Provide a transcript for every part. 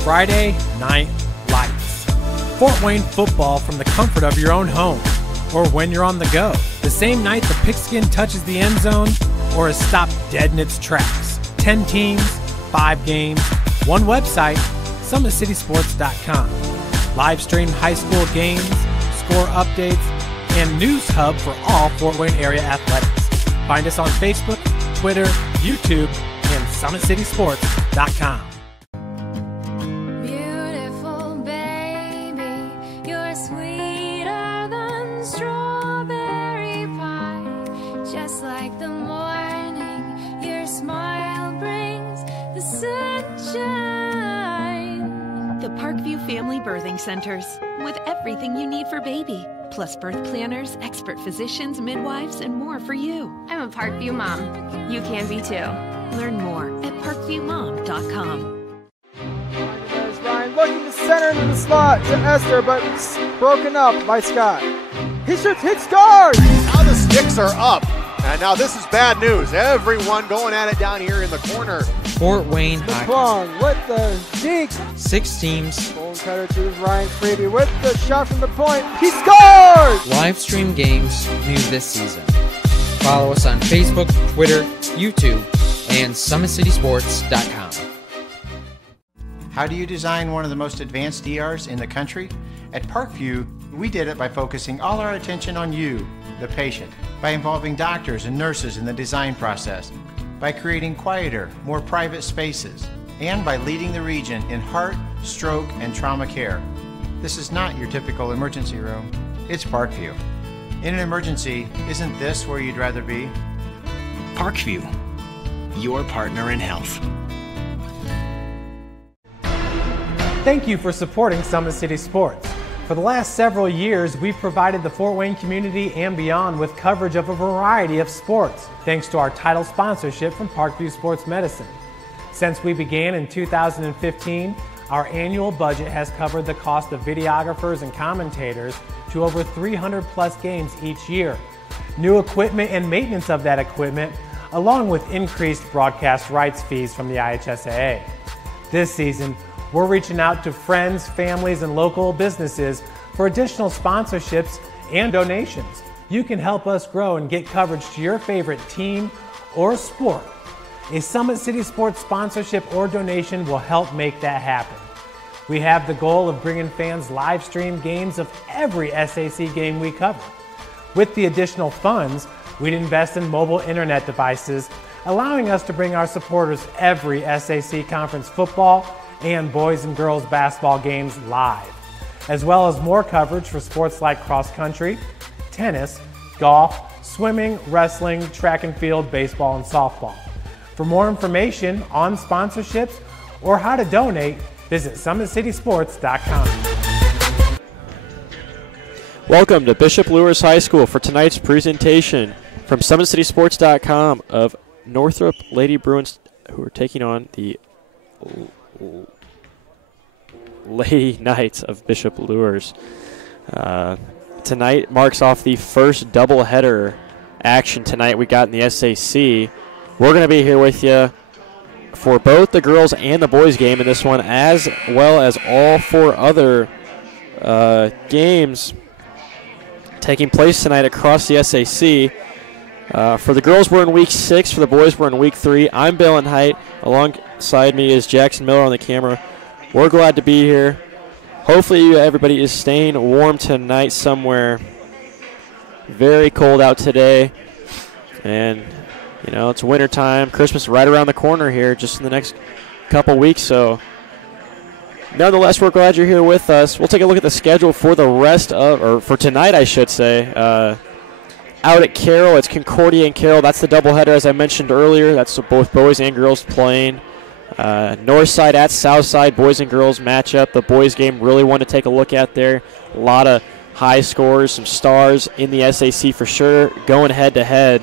Friday Night Lights. Fort Wayne football from the comfort of your own home or when you're on the go. The same night the pigskin touches the end zone or is stopped dead in its tracks. 10 teams, 5 games, one website, SummitCitySports.com. Live stream high school games, score updates, and news hub for all Fort Wayne area athletics. Find us on Facebook, Twitter, YouTube, and SummitCitySports.com. Beautiful baby, you're sweeter than strawberry pie. Just like the morning, your smile brings the sunshine. The Parkview Family Birthing Centers, with everything you need for baby, plus birth planners, expert physicians, midwives, and more for you. I'm a Parkview mom. You can be too. Learn more at parkviewmom.com. There's Ryan looking to center into the slot to Esther, but broken up by Scott. He shoots, hit, scores! Now the sticks are up. And now this is bad news. Everyone going at it down here in the corner. Fort Wayne Hockey. Long with the deke. 6 teams. Bone cutter to Ryan Freeby with the shot from the point. He scores! Live stream games new this season. Follow us on Facebook, Twitter, YouTube, and SummitCitySports.com. How do you design one of the most advanced DRs in the country? At Parkview, we did it by focusing all our attention on you, the patient, by involving doctors and nurses in the design process, by creating quieter, more private spaces, and by leading the region in heart, stroke, and trauma care. This is not your typical emergency room. It's Parkview. In an emergency, isn't this where you'd rather be? Parkview, your partner in health. Thank you for supporting Summit City Sports. For the last several years, we've provided the Fort Wayne community and beyond with coverage of a variety of sports, thanks to our title sponsorship from Parkview Sports Medicine. Since we began in 2015, our annual budget has covered the cost of videographers and commentators to over 300 plus games each year. New equipment and maintenance of that equipment, along with increased broadcast rights fees from the IHSAA. This season, we're reaching out to friends, families, and local businesses for additional sponsorships and donations. You can help us grow and get coverage to your favorite team or sport. A Summit City Sports sponsorship or donation will help make that happen. We have the goal of bringing fans live stream games of every SAC game we cover. With the additional funds, we'd invest in mobile internet devices, allowing us to bring our supporters every SAC conference football and boys and girls basketball games live, as well as more coverage for sports like cross country, tennis, golf, swimming, wrestling, track and field, baseball, and softball. For more information on sponsorships or how to donate, visit SummitCitySports.com. Welcome to Bishop Luers High School for tonight's presentation from SummitCitySports.com of Northrop Lady Bruins, who are taking on the Lady Knights of Bishop Luers. Tonight marks off the first doubleheader action tonight we got in the SAC. We're going to be here with you for both the girls and the boys game in this one, as well as all 4 other games taking place tonight across the SAC. For the girls, we're in week 6. For the boys, we're in week 3. I'm Bill Height. Alongside me is Jackson Miller on the camera. We're glad to be here. Hopefully everybody is staying warm tonight somewhere. Very cold out today. And, you know, it's winter time. Christmas right around the corner here just in the next couple weeks. So, nonetheless, we're glad you're here with us. We'll take a look at the schedule for the rest of, or for tonight, I should say. Out at Carroll, it's Concordia and Carroll. That's the doubleheader, as I mentioned earlier. That's both boys and girls playing. Northside at Southside, boys and girls matchup. The boys game, really want to take a look at there. A lot of high scores, some stars in the SAC for sure, going head-to-head.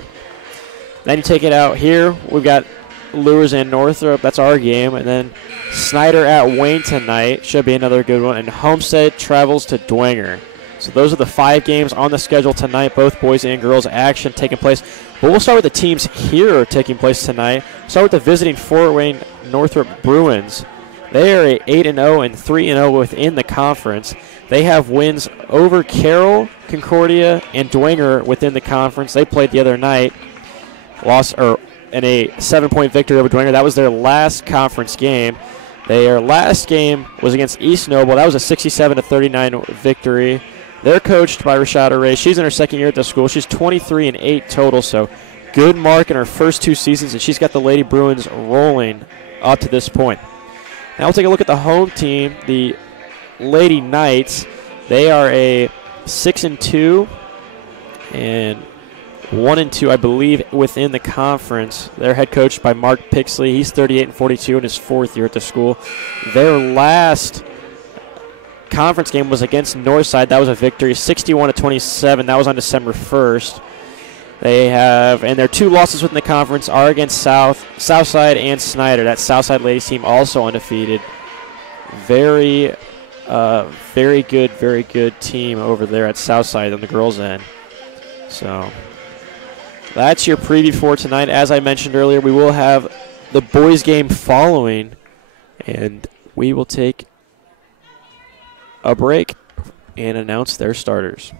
Then you take it out here. We've got Luers and Northrop. That's our game. And then Snyder at Wayne tonight. Should be another good one. And Homestead travels to Dwenger. So those are the 5 games on the schedule tonight, both boys and girls action taking place. But we'll start with the teams here taking place tonight. Start with the visiting Fort Wayne Northrop Bruins. They are a 8-0 and 3-0 within the conference. They have wins over Carroll, Concordia, and Dwenger within the conference. They played the other night, in a 7-point victory over Dwenger. That was their last conference game. Their last game was against East Noble. That was a 67-39 victory. They're coached by Rashada Ray. She's in her second year at the school. She's 23-8 total, so good mark in her first 2 seasons, and she's got the Lady Bruins rolling up to this point. Now we'll take a look at the home team, the Lady Knights. They are a 6-2 and 1-2, I believe, within the conference. They're head coached by Mark Pixley. He's 38-42 in his 4th year at the school. Their last conference game was against Northside. That was a victory, 61-27. That was on December 1st. They have, and their 2 losses within the conference are against Southside and Snyder. That Southside ladies team also undefeated. Very good team over there at Southside on the girls' end. So that's your preview for tonight. As I mentioned earlier, we will have the boys' game following, and we will take a break and announce their starters.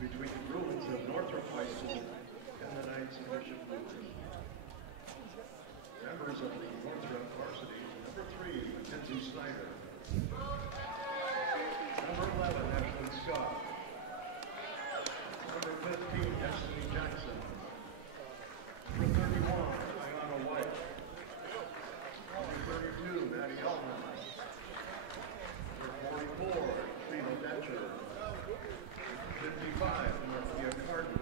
Between the Bruins of Northrop High School and the Knights of Luers. Members of the Northrop varsity, number 3, Mackenzie Snyder. Number 11, Ashlyn Scott. Number 15, Destiny Jackson. Number 31, Ayana White. Number 32, Maddie Elman. Number 44, Lena Detcher. 55, Marcia Carton.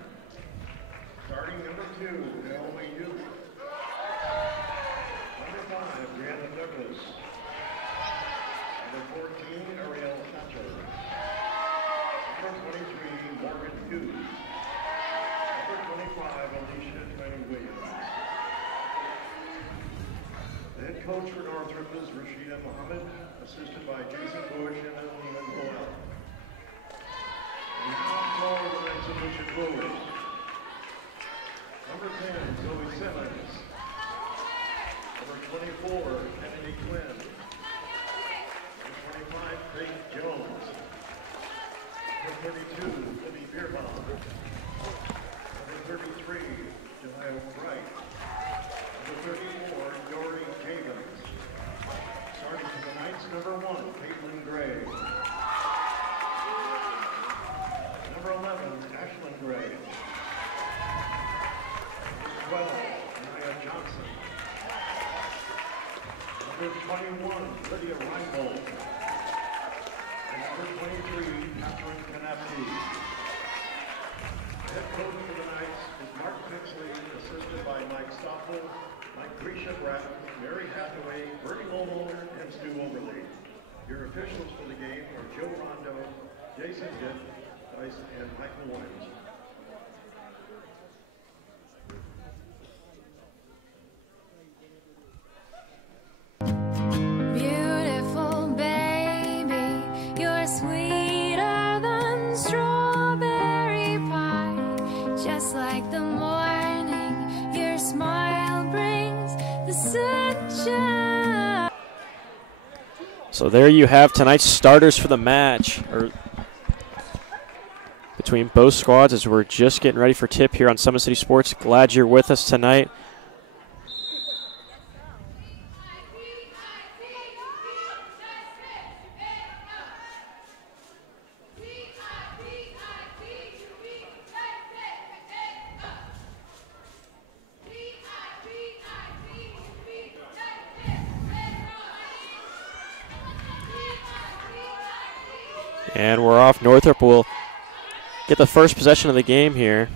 Starting number 2, Naomi Youth. Number 5, Brianna Douglas. Number 14, Ariel Hatcher. Number 23, Morgan Hughes. Number 25, Alicia Twain Williams. The head coach for Northrop is Rashida Muhammad, assisted by Jason Bush and Lehman Boyle. The Knights of Luers. Number 10, Zoe Simmons. Number 24, Kennedy Quinn. Number 25, Faith Jones. Number 32, Libby Beerbaum. Number 33, Jemiah Bright. Number 34, Dory Cavens. Starting for the Knights, number 1, Caitlin Gray. Number 11, Ashlyn Gray. Number 12, Naya Johnson. Number 21, Lydia Reinbold. And number 23, Catherine Canapti. The head coach for the Knights is Mark Pixley, assisted by Mike Stoffel, Mike Grisha Bratton, Mary Hathaway, Bernie Lowell, and Stu Overly. Your officials for the game are Joe Rondo, Jason Ditt, and Michael Williams. Beautiful baby, you're sweeter than strawberry pie. Just like the morning, your smile brings the sunshine. So there you have tonight's starters for the match, between both squads, as we're just getting ready for tip here on Summit City Sports. Glad you're with us tonight. And we're off. Northrop will get the first possession of the game here.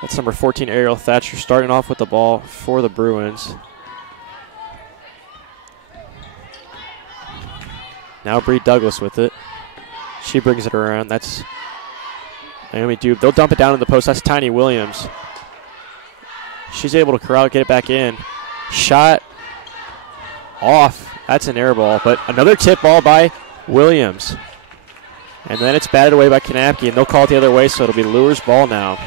Let's That's number 14, Ariel Thatcher, starting off with the ball for the Bruins. Now Bree Douglas with it. She brings it around. That's Naomi Dube. They'll dump it down in the post. That's Tiny Williams. She's able to corral, get it back in. Shot off. That's an air ball, but another tip ball by Williams. And then it's batted away by Kanapke, and they'll call it the other way, so it'll be Luers' ball now.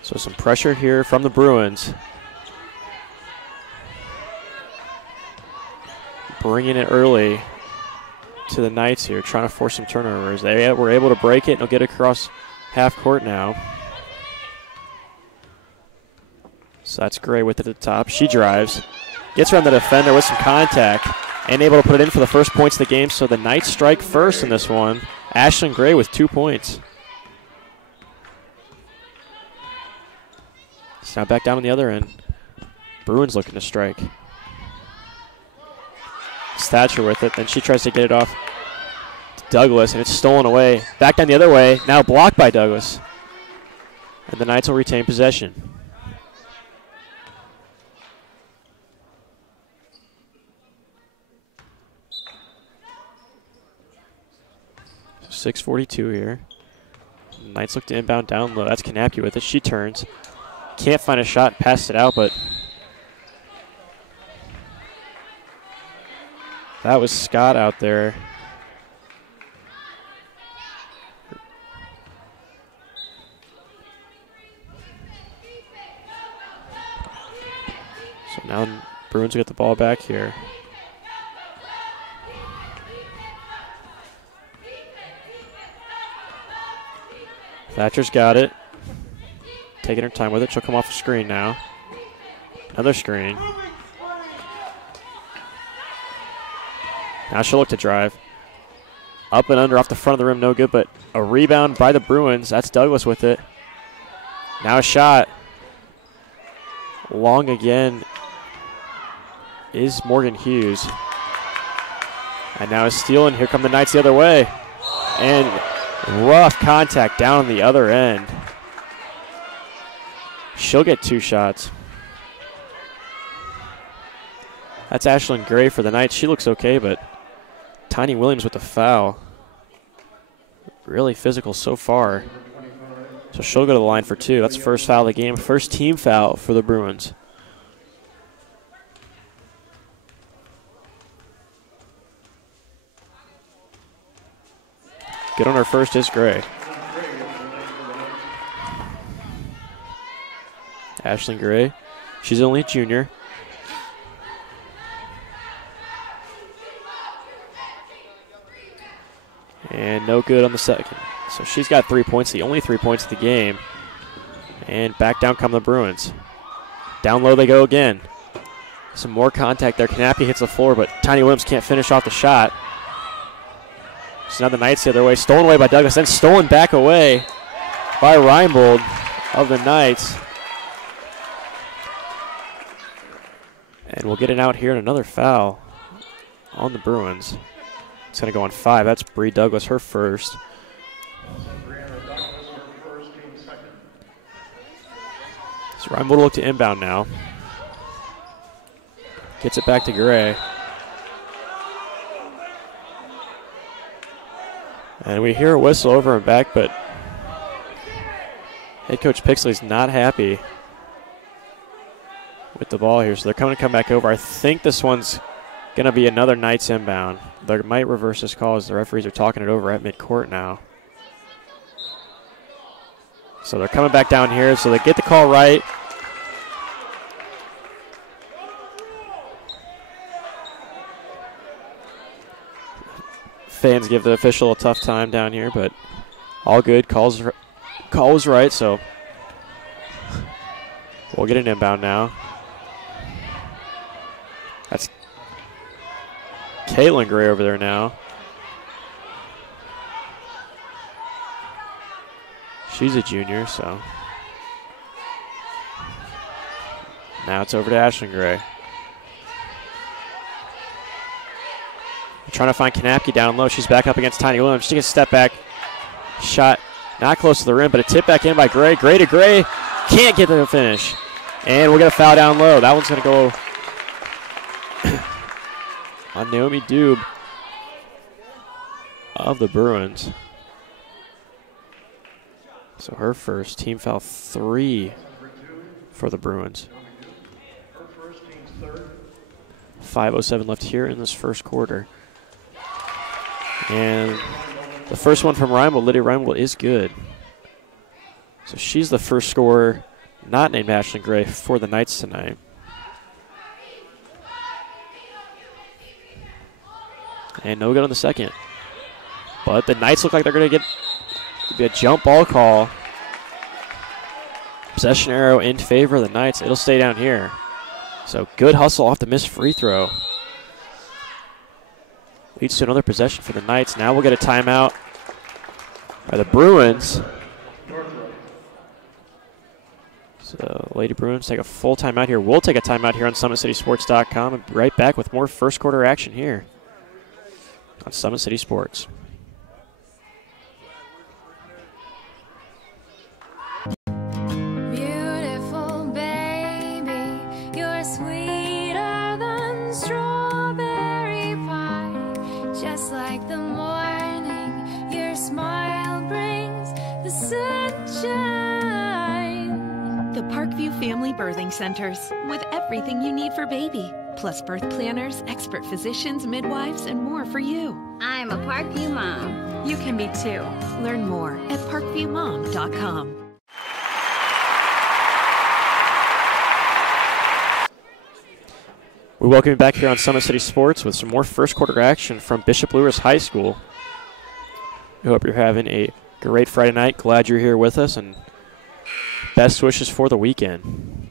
So some pressure here from the Bruins. Bringing it early to the Knights here, trying to force some turnovers. They were able to break it, and they'll get it across half court now. So that's Gray with it at the top. She drives, gets around the defender with some contact, and able to put it in for the first points of the game. So the Knights strike first in this one. Ashlyn Gray with 2 points. It's now back down on the other end. Bruins looking to strike. Thatcher with it, then she tries to get it off to Douglas, and it's stolen away. Back down the other way, now blocked by Douglas. And the Knights will retain possession. 6:42 here. Knights look to inbound down low. That's Kanapke with it. She turns. Can't find a shot, passed it out, but that was Scott out there. So now Bruins get the ball back here. Thatcher's got it. Taking her time with it. She'll come off the screen now. Another screen. Now she'll look to drive. Up and under off the front of the rim, no good, but a rebound by the Bruins. That's Douglas with it. Now a shot. Long again is Morgan Hughes. And now a steal, and here come the Knights the other way. And rough contact down on the other end. She'll get 2 shots. That's Ashlyn Gray for the Knights. She looks okay, but Tiny Williams with the foul. Really physical so far. So she'll go to the line for 2. That's the first foul of the game. First team foul for the Bruins. Good on her first is Gray. Ashlyn Gray. She's only a junior. And no good on the second. So she's got 3 points, the only 3 points of the game. And back down come the Bruins. Down low they go again. Some more contact there. Kanapke hits the floor, but Tiny Williams can't finish off the shot. So now the Knights the other way. Stolen away by Douglas, then stolen back away by Reinbold of the Knights. And we'll get it out here and another foul on the Bruins. It's going to go on 5. That's Bree Douglas, her first. So Reinbold will look to inbound now. Gets it back to Gray. And we hear a whistle over and back, but head coach Pixley's not happy with the ball here. So they're coming to come back over. I think this one's going to be another Knights inbound. They might reverse this call as the referees are talking it over at midcourt now. So they're coming back down here, so they get the call right. Fans give the official a tough time down here, but all good. Call was right, so we'll get an inbound now. That's Caitlin Gray over there now. She's a junior, so now it's over to Ashlyn Gray. Trying to find Kanapke down low. She's back up against Tiny Williams. She gets a step back. Shot not close to the rim, but a tip back in by Gray. Gray to Gray. Can't get to the finish. And we're going to foul down low. That one's going to go on Naomi Dube of the Bruins. So her first, team foul 3 for the Bruins. 5:07 left here in this first quarter. And the first one from Reinbold, Lydia Reinbold, is good. So she's the first scorer not named Ashlyn Gray for the Knights tonight. And no good on the second. But the Knights look like they're going to be a jump ball call. Possession arrow in favor of the Knights. It'll stay down here. So good hustle off the missed free throw. Leads to another possession for the Knights. Now we'll get a timeout by the Bruins. So Lady Bruins take a full timeout here. We'll take a timeout here on SummitCitySports.com and right back with more first quarter action here on Summit City Sports. Family Birthing Centers with everything you need for baby, plus birth planners, expert physicians, midwives, and more for you. I'm a Parkview mom. You can be too. Learn more at parkviewmom.com. We welcome you back here on Summit City Sports with some more first quarter action from Bishop Luers High School. We hope you're having a great Friday night. Glad you're here with us, and best wishes for the weekend.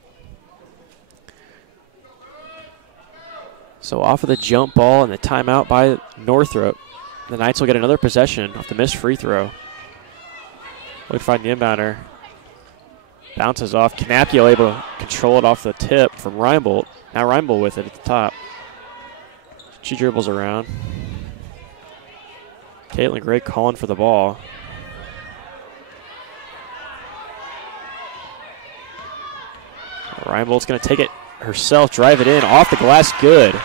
So off of the jump ball and the timeout by Northrop, the Knights will get another possession off the missed free throw. Look to find the inbounder. Bounces off. Kanapke able to control it off the tip from Reinbold. Now Reinbold with it at the top. She dribbles around. Caitlin Gray calling for the ball. Reinbold's going to take it herself, drive it in, off the glass, good.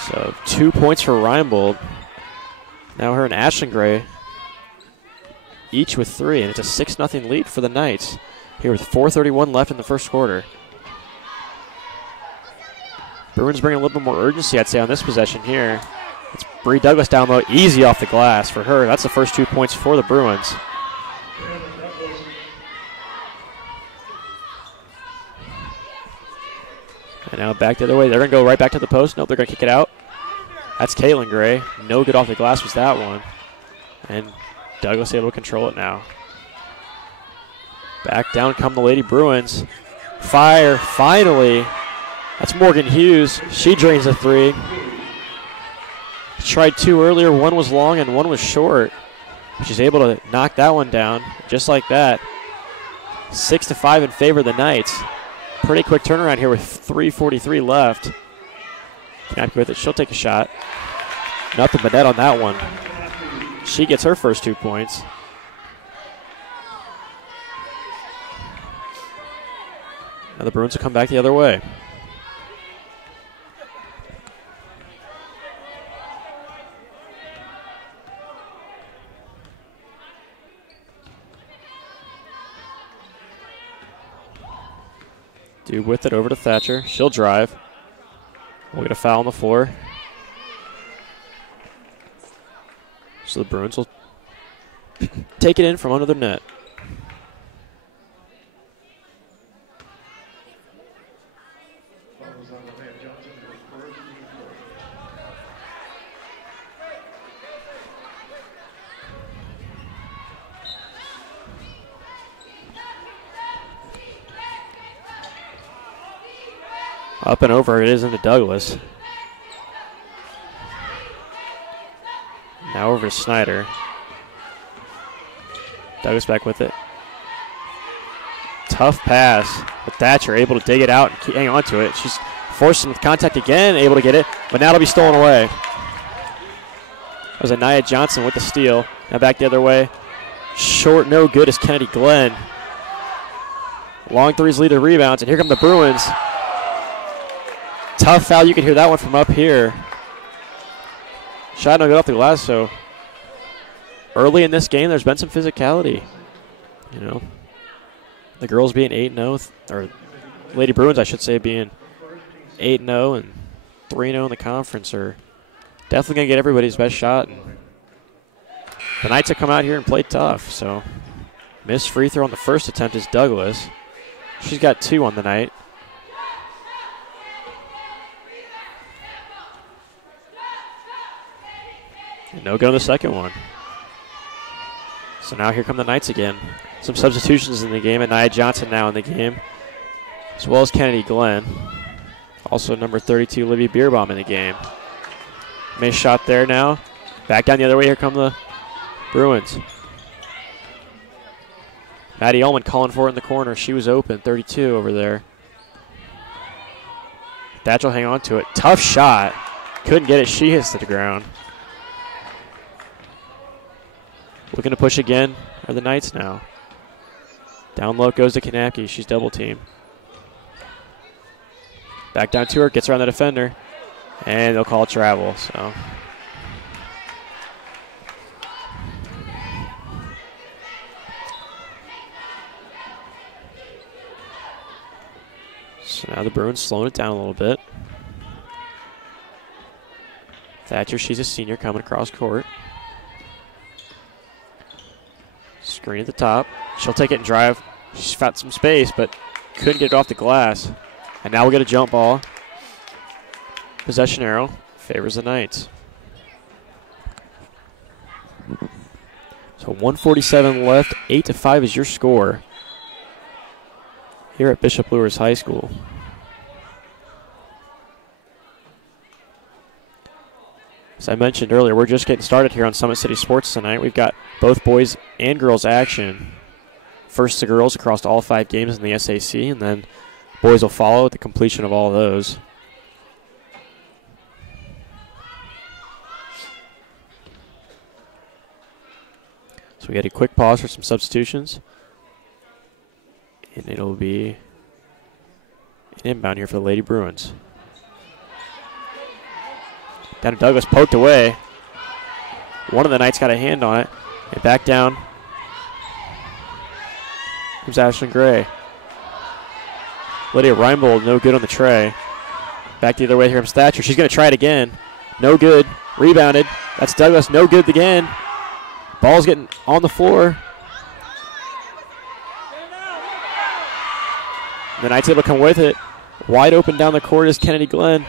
So 2 points for Reinbold. Now her and Ashlyn Gray, each with 3, and it's a 6-0 lead for the Knights here with 4:31 left in the first quarter. Bruins bring a little bit more urgency, I'd say, on this possession here. It's Bree Douglas down low, easy off the glass for her. That's the first 2 points for the Bruins. And now back the other way. They're going to go right back to the post. Nope, they're going to kick it out. That's Caitlin Gray. No good off the glass was that one. And Douglas able to control it now. Back down come the Lady Bruins. Fire, finally. That's Morgan Hughes. She drains a 3. Tried 2 earlier. One was long and one was short. She's able to knock that one down just like that. 6-5 in favor of the Knights. Pretty quick turnaround here with 3:43 left. Kanapke with it. She'll take a shot. Nothing but net on that one. She gets her first 2 points. Now the Bruins will come back the other way. Dube with it over to Thatcher. She'll drive. We'll get a foul on the floor. So the Bruins will take it in from under the net. Up and over it is into Douglas. Now over to Snyder. Douglas back with it. Tough pass, but Thatcher able to dig it out and hang on to it. She's forced some contact again, able to get it, But now it'll be stolen away. That was Anaya Johnson with the steal. Now back the other way. Short, no good is Kennedy Glenn. Long threes lead to rebounds, and here come the Bruins. Tough foul, you can hear that one from up here. Shot no good off the glass, so early in this game there's been some physicality. You know, the girls being 8-0, or Lady Bruins, I should say, being 8-0 and 3-0 in the conference are definitely going to get everybody's best shot. And the Knights have come out here and played tough. So missed free throw on the first attempt is Douglas. She's got 2 on the night. And no good on the second one. So now here come the Knights again. Some substitutions in the game, and Nia Johnson now in the game, as well as Kennedy Glenn. Also number 32, Livy Bierbaum in the game. Missed shot there now. Back down the other way, here come the Bruins. Maddie Ullman calling for it in the corner. She was open, 32 over there. Thatch will hang on to it. Tough shot. Couldn't get it. She hits to the ground. Looking to push again are the Knights now. Down low goes to Kanapke. She's double teamed. Back down to her. Gets around the defender. And they'll call travel. So now the Bruins slowing it down a little bit. Thatcher, she's a senior coming across court. Screen at the top. She'll take it and drive. She's found some space, but couldn't get it off the glass. And now we'll get a jump ball. Possession arrow favors the Knights. So 1:47 left. 8-5 is your score here at Bishop Luers High School. As I mentioned earlier, we're just getting started here on Summit City Sports tonight. We've got both boys and girls action. First the girls across all 5 games in the SAC, and then boys will follow at the completion of all those. So we had a quick pause for some substitutions. And it'll be an inbound here for the Lady Bruins. Down to Douglas, poked away. One of the Knights got a hand on it. And back down comes Ashlyn Gray. Lydia Reinbold, no good on the tray. Back the other way, here comes Thatcher. She's going to try it again. No good. Rebounded. That's Douglas, no good again. Ball's getting on the floor. The Knights able to come with it. Wide open down the court is Kennedy Glenn.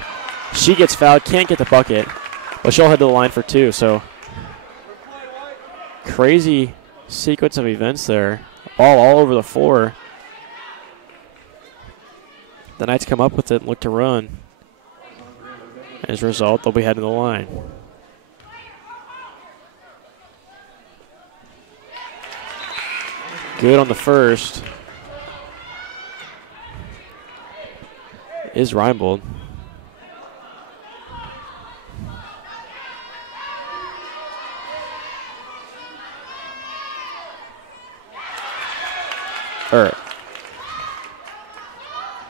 She gets fouled, can't get the bucket, but she'll head to the line for 2. So crazy sequence of events there. Ball all over the floor. The Knights come up with it and look to run. As a result, they'll be heading to the line. Good on the first is Reinbold.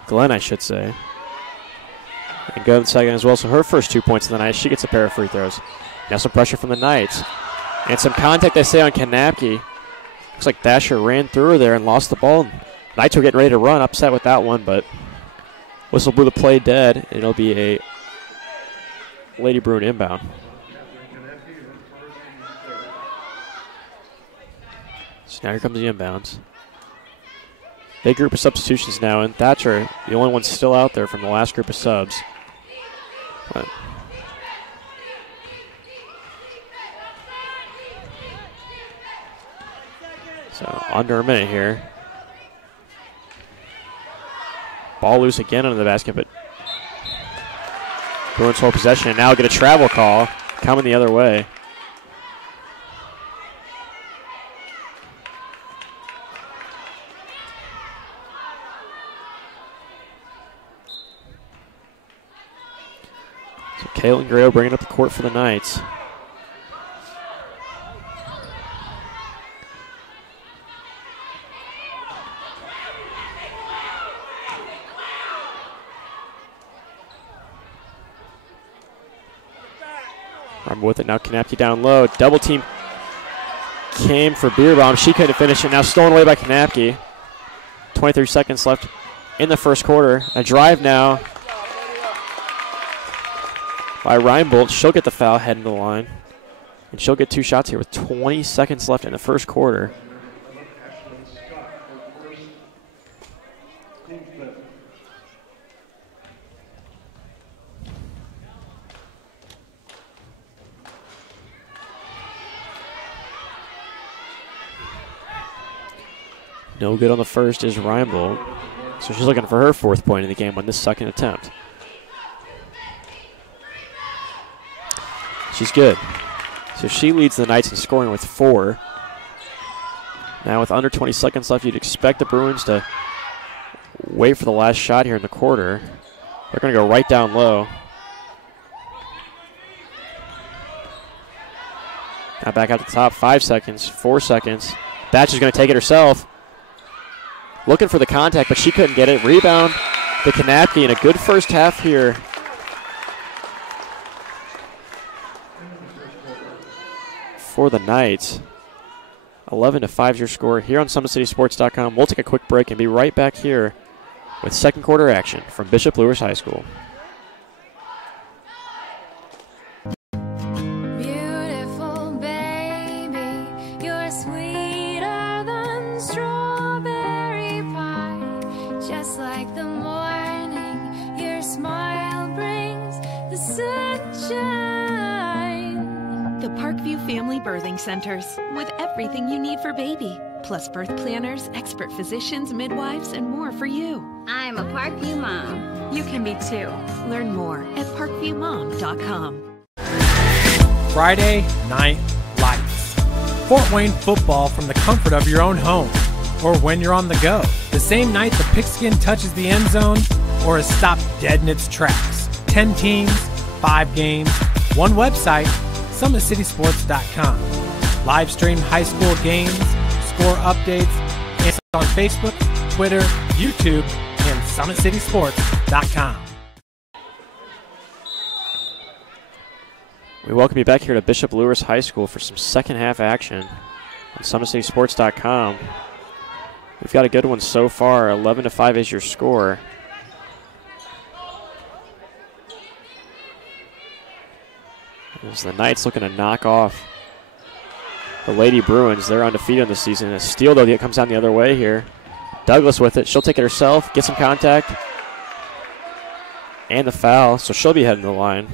Glenn, I should say. And go to the second as well. So her first 2 points of the night. She gets a pair of free throws. Now some pressure from the Knights. And some contact, I say, on Kanapke. Looks like Thatcher ran through her there and lost the ball. Knights were getting ready to run, upset with that one, but whistle blew the play dead, and it'll be a Lady Bruin inbound. So now here comes the inbounds. Big group of substitutions now, and Thatcher, the only one still out there from the last group of subs. But so under a minute here. Ball loose again under the basket, but Bruins hold possession, and now get a travel call coming the other way. Caitlin Grail bringing up the court for the Knights. I'm with it now. Kanapke down low. Double team came for Beerbaum. She couldn't finish it. Now stolen away by Kanapke. 23 seconds left in the first quarter. A drive now by Reinbold. She'll get the foul heading to the line. And she'll get 2 shots here with 20 seconds left in the first quarter. No good on the first is Reinbold. So she's looking for her 4th point in the game on this second attempt. She's good. So she leads the Knights in scoring with 4. Now with under 20 seconds left, you'd expect the Bruins to wait for the last shot here in the quarter. They're going to go right down low. Now back out the top, 5 seconds, 4 seconds. Batch is going to take it herself. Looking for the contact, but she couldn't get it. Rebound to Kanapke in a good first half here. For the Knights. 11-5 is your score here on SummitCitySports.com. We'll take a quick break and be right back here with second quarter action from Bishop Luers High School. Family Birthing Centers with everything you need for baby, plus birth planners, expert physicians, midwives, and more for you. I'm a Parkview mom. You can be too. Learn more at parkviewmom.com. Friday Night Lights. Fort Wayne football from the comfort of your own home, or when you're on the go. The same night the pigskin touches the end zone, or is stopped dead in its tracks. 10 teams, 5 games, 1 website, SummitCitySports.com. Live stream high school games, score updates, and on Facebook, Twitter, YouTube, and SummitCitySports.com. We welcome you back here to Bishop Luers High School for some second half action on SummitCitySports.com. We've got a good one so far. 11-5 is your score. As the Knights looking to knock off the Lady Bruins. They're undefeated in the season. A steal, though, that comes down the other way here. Douglas with it. She'll take it herself, get some contact, and the foul. So she'll be heading to the line.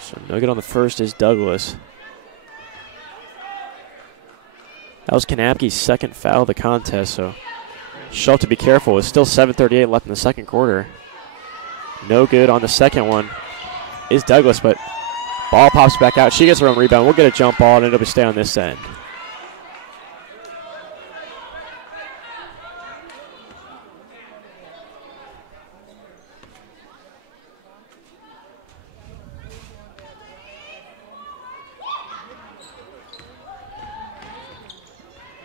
So no good on the first is Douglas. That was Kanapke's second foul of the contest, so she'll have to be careful. It's still 7:38 left in the second quarter. No good on the second one is Douglas, but ball pops back out. She gets her own rebound. We'll get a jump ball, and it'll stay on this end.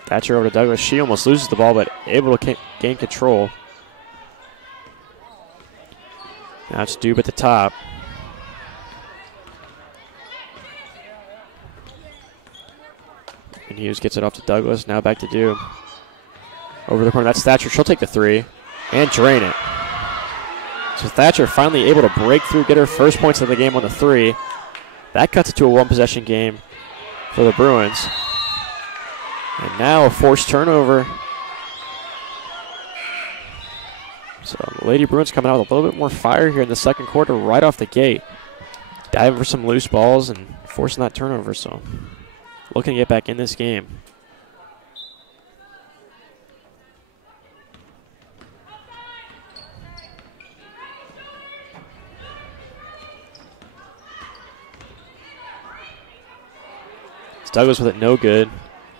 Thatcher over to Douglas. She almost loses the ball, but able to gain control. Now it's Dube at the top. And Hughes gets it off to Douglas. Now back to Dube. Over the corner. That's Thatcher. She'll take the 3 and drain it. So Thatcher finally able to break through, get her first points of the game on the 3. That cuts it to a 1-possession game for the Bruins. And now a forced turnover. So Lady Bruins coming out with a little bit more fire here in the second quarter right off the gate. Diving for some loose balls and forcing that turnover. So looking to get back in this game. Douglas with it, no good.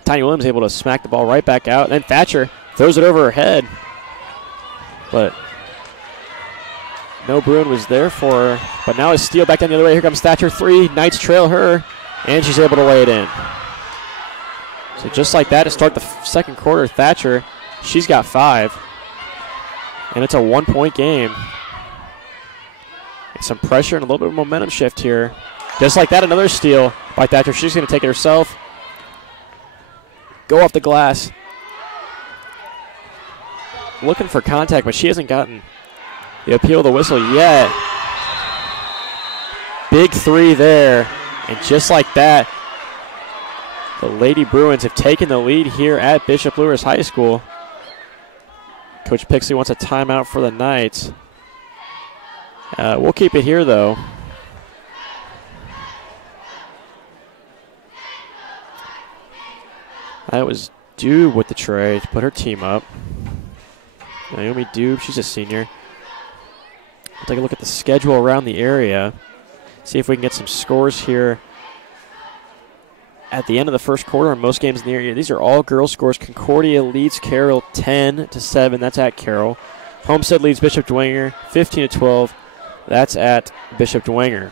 Tiny Williams able to smack the ball right back out. And then Thatcher throws it over her head. But no Bruin was there for her. But now a steal back down the other way. Here comes Thatcher, 3. Knights trail her. And she's able to lay it in. So just like that to start the second quarter, Thatcher, she's got 5. And it's a 1-point game. And some pressure and a little bit of momentum shift here. Just like that, another steal by Thatcher. She's going to take it herself. Go off the glass. Looking for contact, but she hasn't gotten the appeal of the whistle yet. Big 3 there. And just like that, the Lady Bruins have taken the lead here at Bishop Luers High School. Coach Pixley wants a timeout for the Knights. We'll keep it here, though. That was Dube with the tray to put her team up. Naomi Dube, she's a senior. We'll take a look at the schedule around the area. See if we can get some scores here at the end of the first quarter in most games in the area. These are all girls scores. Concordia leads Carroll 10-7. That's at Carroll. Homestead leads Bishop Dwenger 15-12. That's at Bishop Dwenger.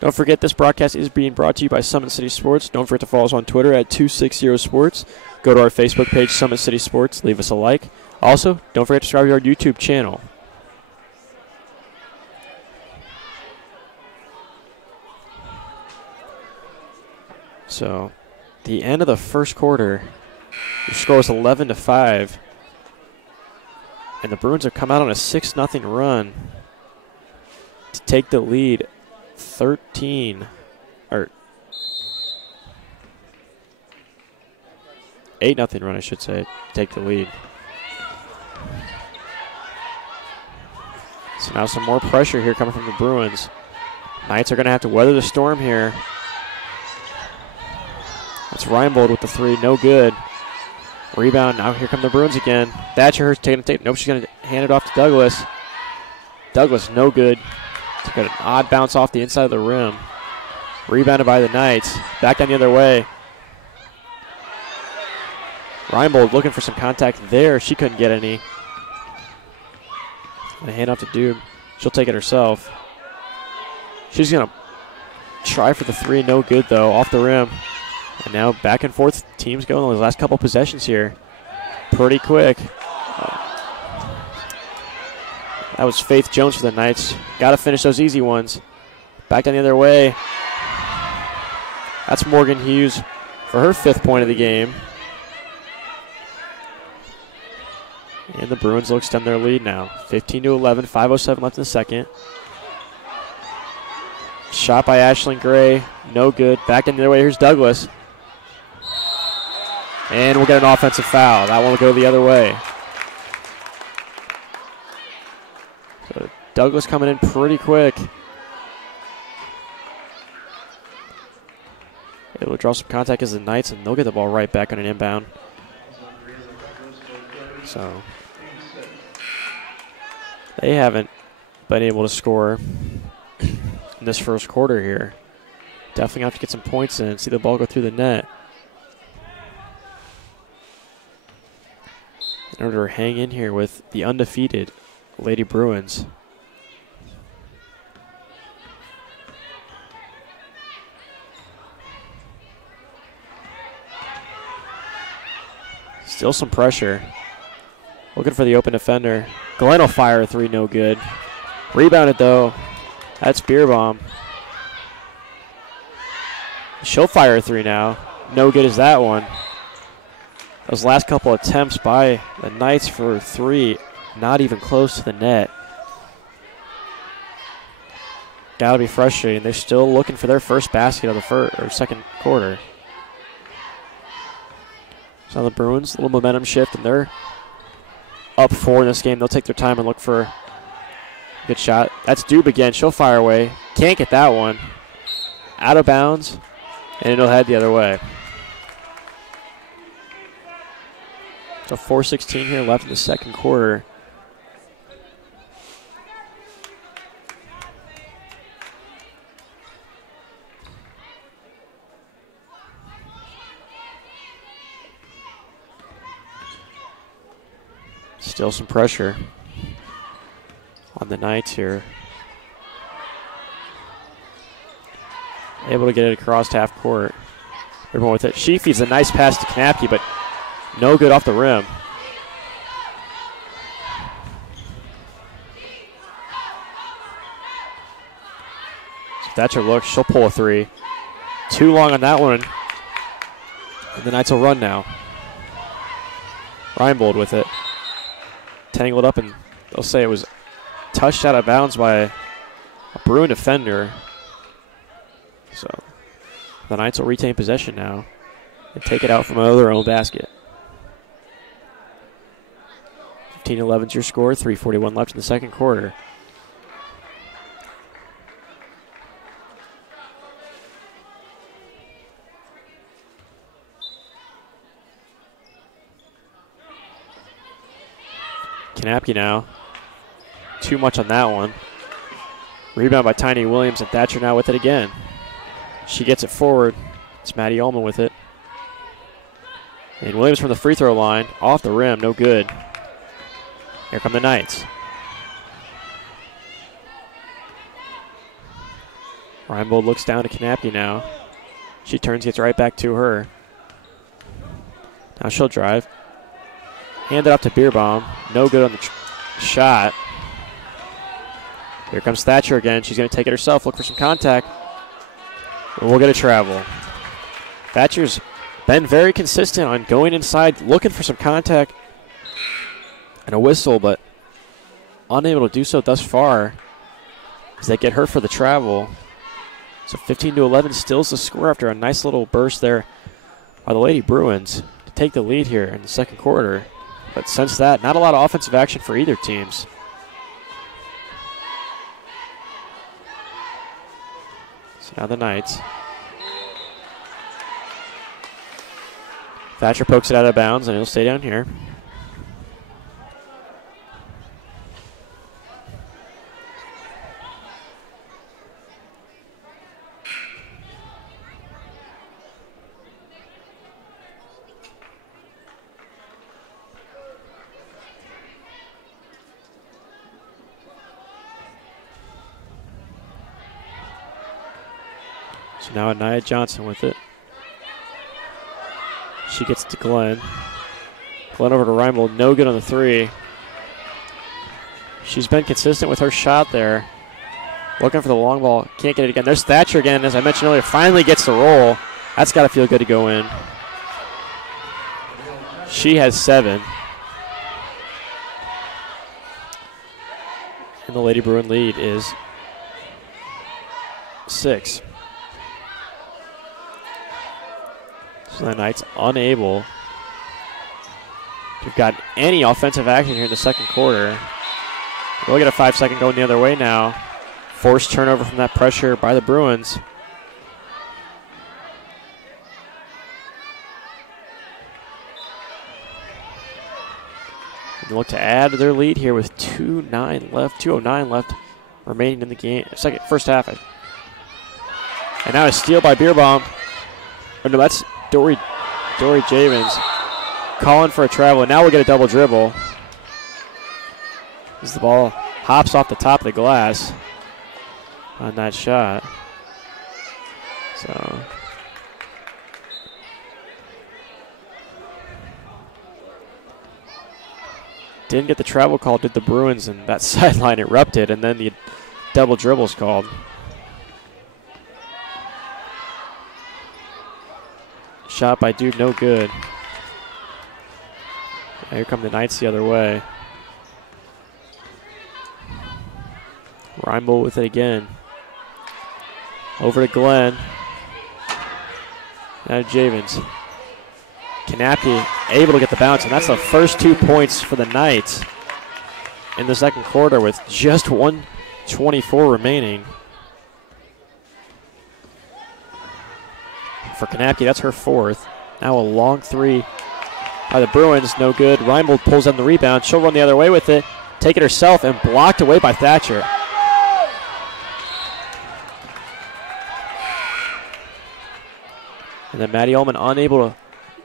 Don't forget, this broadcast is being brought to you by Summit City Sports. Don't forget to follow us on Twitter at 260sports. Go to our Facebook page, Summit City Sports. Leave us a like. Also, don't forget to subscribe to our YouTube channel. So, the end of the first quarter, the score was 11-5. And the Bruins have come out on a 6-0 run to take the lead. 8-0 run, I should say, take the lead. So now some more pressure here coming from the Bruins. Knights are going to have to weather the storm here. That's Reinbold with the 3, no good. Rebound, now here come the Bruins again. Thatcher taking a take. Nope, she's going to hand it off to Douglas. Douglas, no good. Took an odd bounce off the inside of the rim. Rebounded by the Knights. Back down the other way. Reinbold looking for some contact there. She couldn't get any. And a hand off to Dube. She'll take it herself. She's going to try for the 3. No good, though. Off the rim. And now back and forth. Teams going on the last couple possessions here. Pretty quick. That was Faith Jones for the Knights. Got to finish those easy ones. Back down the other way. That's Morgan Hughes for her 5th point of the game. And the Bruins will extend their lead now. 15-11, 5:07 left in the second. Shot by Ashlyn Gray. No good. Back down the other way. Here's Douglas. And we'll get an offensive foul. That one will go the other way. So Douglas coming in pretty quick. It will draw some contact as the Knights, and they'll get the ball right back on an inbound. So they haven't been able to score in this first quarter here. Definitely have to get some points in and see the ball go through the net in order to hang in here with the undefeated Lady Bruins. Still some pressure. Looking for the open defender. Glenn will fire a 3, no good. Rebounded though. That's Beerbaum. She'll fire a 3 now. No good is that one. Those last couple attempts by the Knights for 3, not even close to the net. Gotta be frustrating. They're still looking for their first basket of the second quarter. So the Bruins, a little momentum shift, and they're up 4 in this game. They'll take their time and look for a good shot. That's Dube again. She'll fire away. Can't get that one. Out of bounds, and it'll head the other way. So 4:16 here left in the second quarter. Still some pressure on the Knights here. Able to get it across half court. Everyone with it. She feeds a nice pass to Knapke, but no good off the rim. So Thatcher looks. She'll pull a three. Too long on that one. And the Knights will run now. Reinbold with it. Tangled up, and they'll say it was touched out of bounds by a Bruin defender. So the Knights will retain possession now and take it out from their own basket. 15-11 is your score, 3:41 left in the second quarter. Knapke now. Too much on that one. Rebound by Tiny Williams, and Thatcher now with it again. She gets it forward. It's Maddie Ullman with it. And Williams from the free throw line. Off the rim, no good. Here come the Knights. Reinbold looks down to Knapke now. She turns, gets right back to her. Now she'll drive. Hand it up to Beerbaum. No good on the shot. Here comes Thatcher again. She's going to take it herself. Look for some contact. And we'll get a travel. Thatcher's been very consistent on going inside, looking for some contact and a whistle, but unable to do so thus far as they get her for the travel. So 15-11 stills the score after a nice little burst there by the Lady Bruins to take the lead here in the second quarter. But since that, not a lot of offensive action for either teams. So now the Knights. Thatcher pokes it out of bounds, and it'll stay down here. So now Anaya Johnson with it. She gets to Glenn. Glenn over to Reinbold. No good on the three. She's been consistent with her shot there. Looking for the long ball. Can't get it again. There's Thatcher again, as I mentioned earlier. Finally gets the roll. That's got to feel good to go in. She has 7. And the Lady Bruin lead is 6. So the Knights unable to have got any offensive action here in the second quarter. We'll get a 5-second going the other way now. Forced turnover from that pressure by the Bruins. And look to add to their lead here with 2:09 left remaining in the game. First half. And now a steal by Beerbaum. Oh, no, that's Dory Javens calling for a travel. And now we'll get a double dribble as the ball hops off the top of the glass on that shot. So didn't get the travel call, did the Bruins, and that sideline erupted, and then the double dribble's called. Shot by Dude, no good. Here come the Knights the other way. Reinbold with it again. Over to Glenn. Now Javens. Knapke able to get the bounce, and that's the first 2 points for the Knights in the second quarter with just 1:24 remaining. For Knapke, that's her 4th. Now a long three by the Bruins, no good. Reinbold pulls on the rebound. She'll run the other way with it, take it herself, and blocked away by Thatcher. And then Maddie Ullman unable to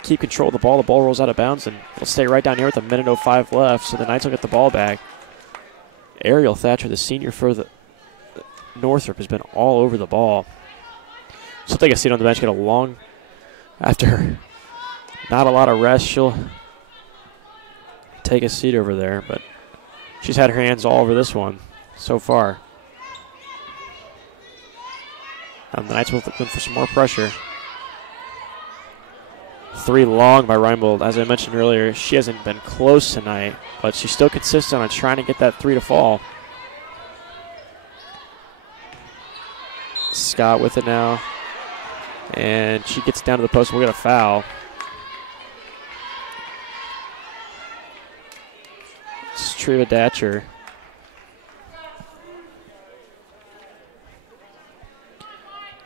keep control of the ball. The ball rolls out of bounds, and it'll stay right down here with 1:05 left, so the Knights will get the ball back. Ariel Thatcher, the senior for the Northrop, has been all over the ball. She'll take a seat on the bench, get a long, after not a lot of rest, she'll take a seat over there, but she's had her hands all over this one so far. And the Knights will look for some more pressure. 3 long by Reinbold. As I mentioned earlier, she hasn't been close tonight, but she's still consistent on trying to get that 3 to fall. Scott with it now. And she gets down to the post. We'll get a foul. It's Treva Datcher.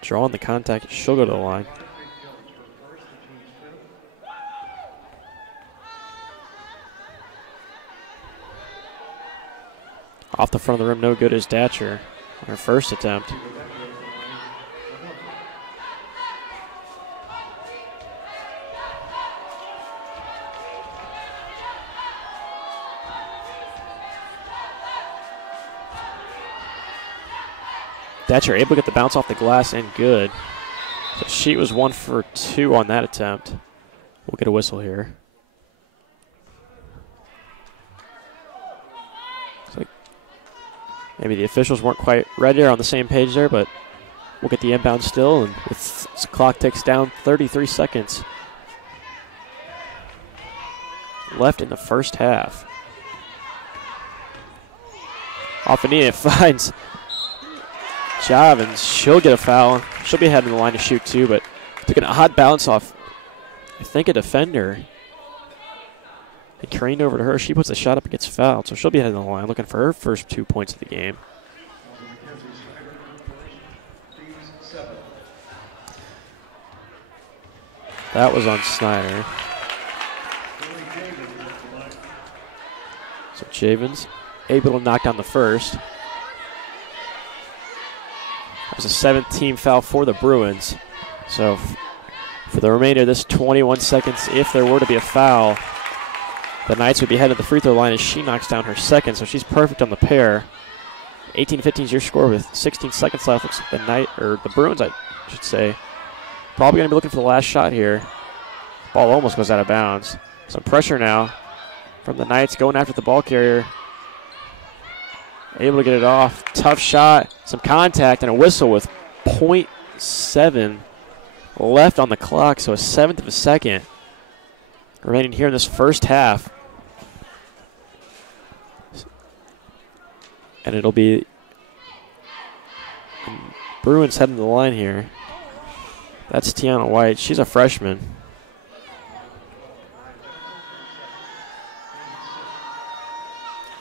Drawing the contact. She'll go to the line. Off the front of the rim, no good is Datcher on her first attempt. Datcher able to get the bounce off the glass and good. So she was 1 for 2 on that attempt. We'll get a whistle here. Looks like maybe the officials weren't quite ready or on the same page there, but we'll get the inbound still, and with the clock ticks down, 33 seconds left in the first half. Offenina finds Javins. She'll get a foul. She'll be ahead in the line to shoot too, but took an odd bounce off, I think, a defender. And craned over to her. She puts a shot up and gets fouled, so she'll be ahead in the line looking for her first 2 points of the game. That was on Snyder. So Javins able to knock down the first. That was a 7th-team foul for the Bruins. So for the remainder of this 21 seconds, if there were to be a foul, the Knights would be headed to the free throw line as she knocks down her second, so she's perfect on the pair. 18-15 is your score with 16 seconds left. Looks like the Bruins, I should say, probably going to be looking for the last shot here. Ball almost goes out of bounds. Some pressure now from the Knights going after the ball carrier. Able to get it off. Tough shot. Some contact and a whistle with 0.7 left on the clock, so a 1/7 of a second remaining here in this first half. And it'll be Bruins heading to the line here. That's Tiana White. She's a freshman.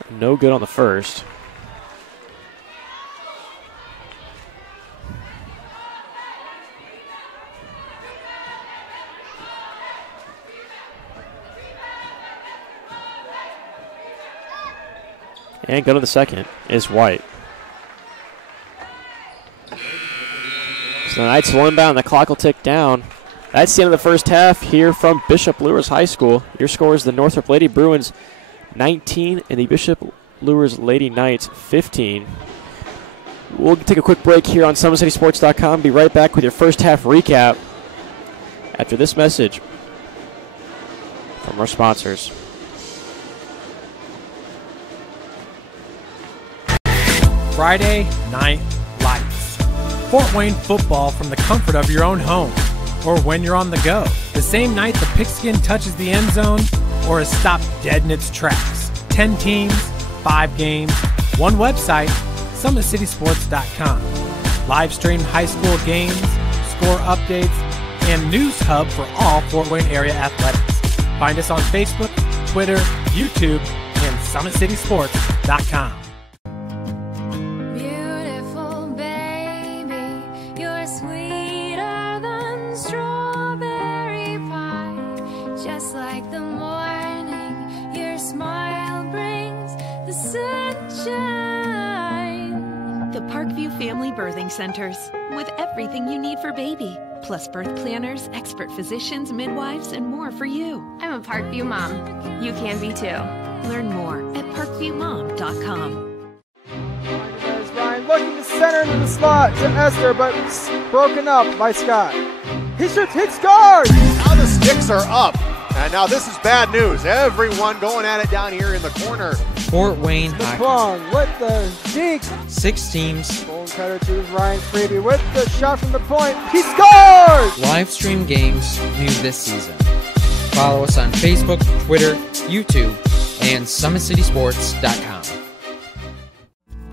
No good on the first. And go to the second is White. So the Knights will inbound. The clock will tick down. That's the end of the first half here from Bishop Luers High School. Your score is the Northrop Lady Bruins 19 and the Bishop Luers Lady Knights 15. We'll take a quick break here on SummitCitySports.com. Be right back with your first half recap after this message from our sponsors. Friday Night Lights. Fort Wayne football from the comfort of your own home or when you're on the go. The same night the pigskin touches the end zone or is stopped dead in its tracks. 10 teams, 5 games, one website, SummitCitySports.com. Live stream high school games, score updates, and news hub for all Fort Wayne area athletics. Find us on Facebook, Twitter, YouTube, and SummitCitySports.com. Parkview Family Birthing Centers, with everything you need for baby, plus birth planners, expert physicians, midwives, and more for you. I'm a Parkview mom. You can be too. Learn more at parkviewmom.com. There's Ryan looking to center into the slot to Esther, but broken up by Scott. He shoots, he scores! Now the sticks are up. And now this is bad news. Everyone going at it down here in the corner. Fort Wayne Hockey. Plong with the deke. 6 teams. Bone cutter to Ryan Freeby with the shot from the point. He scores! Live stream games new this season. Follow us on Facebook, Twitter, YouTube, and SummitCitySports.com.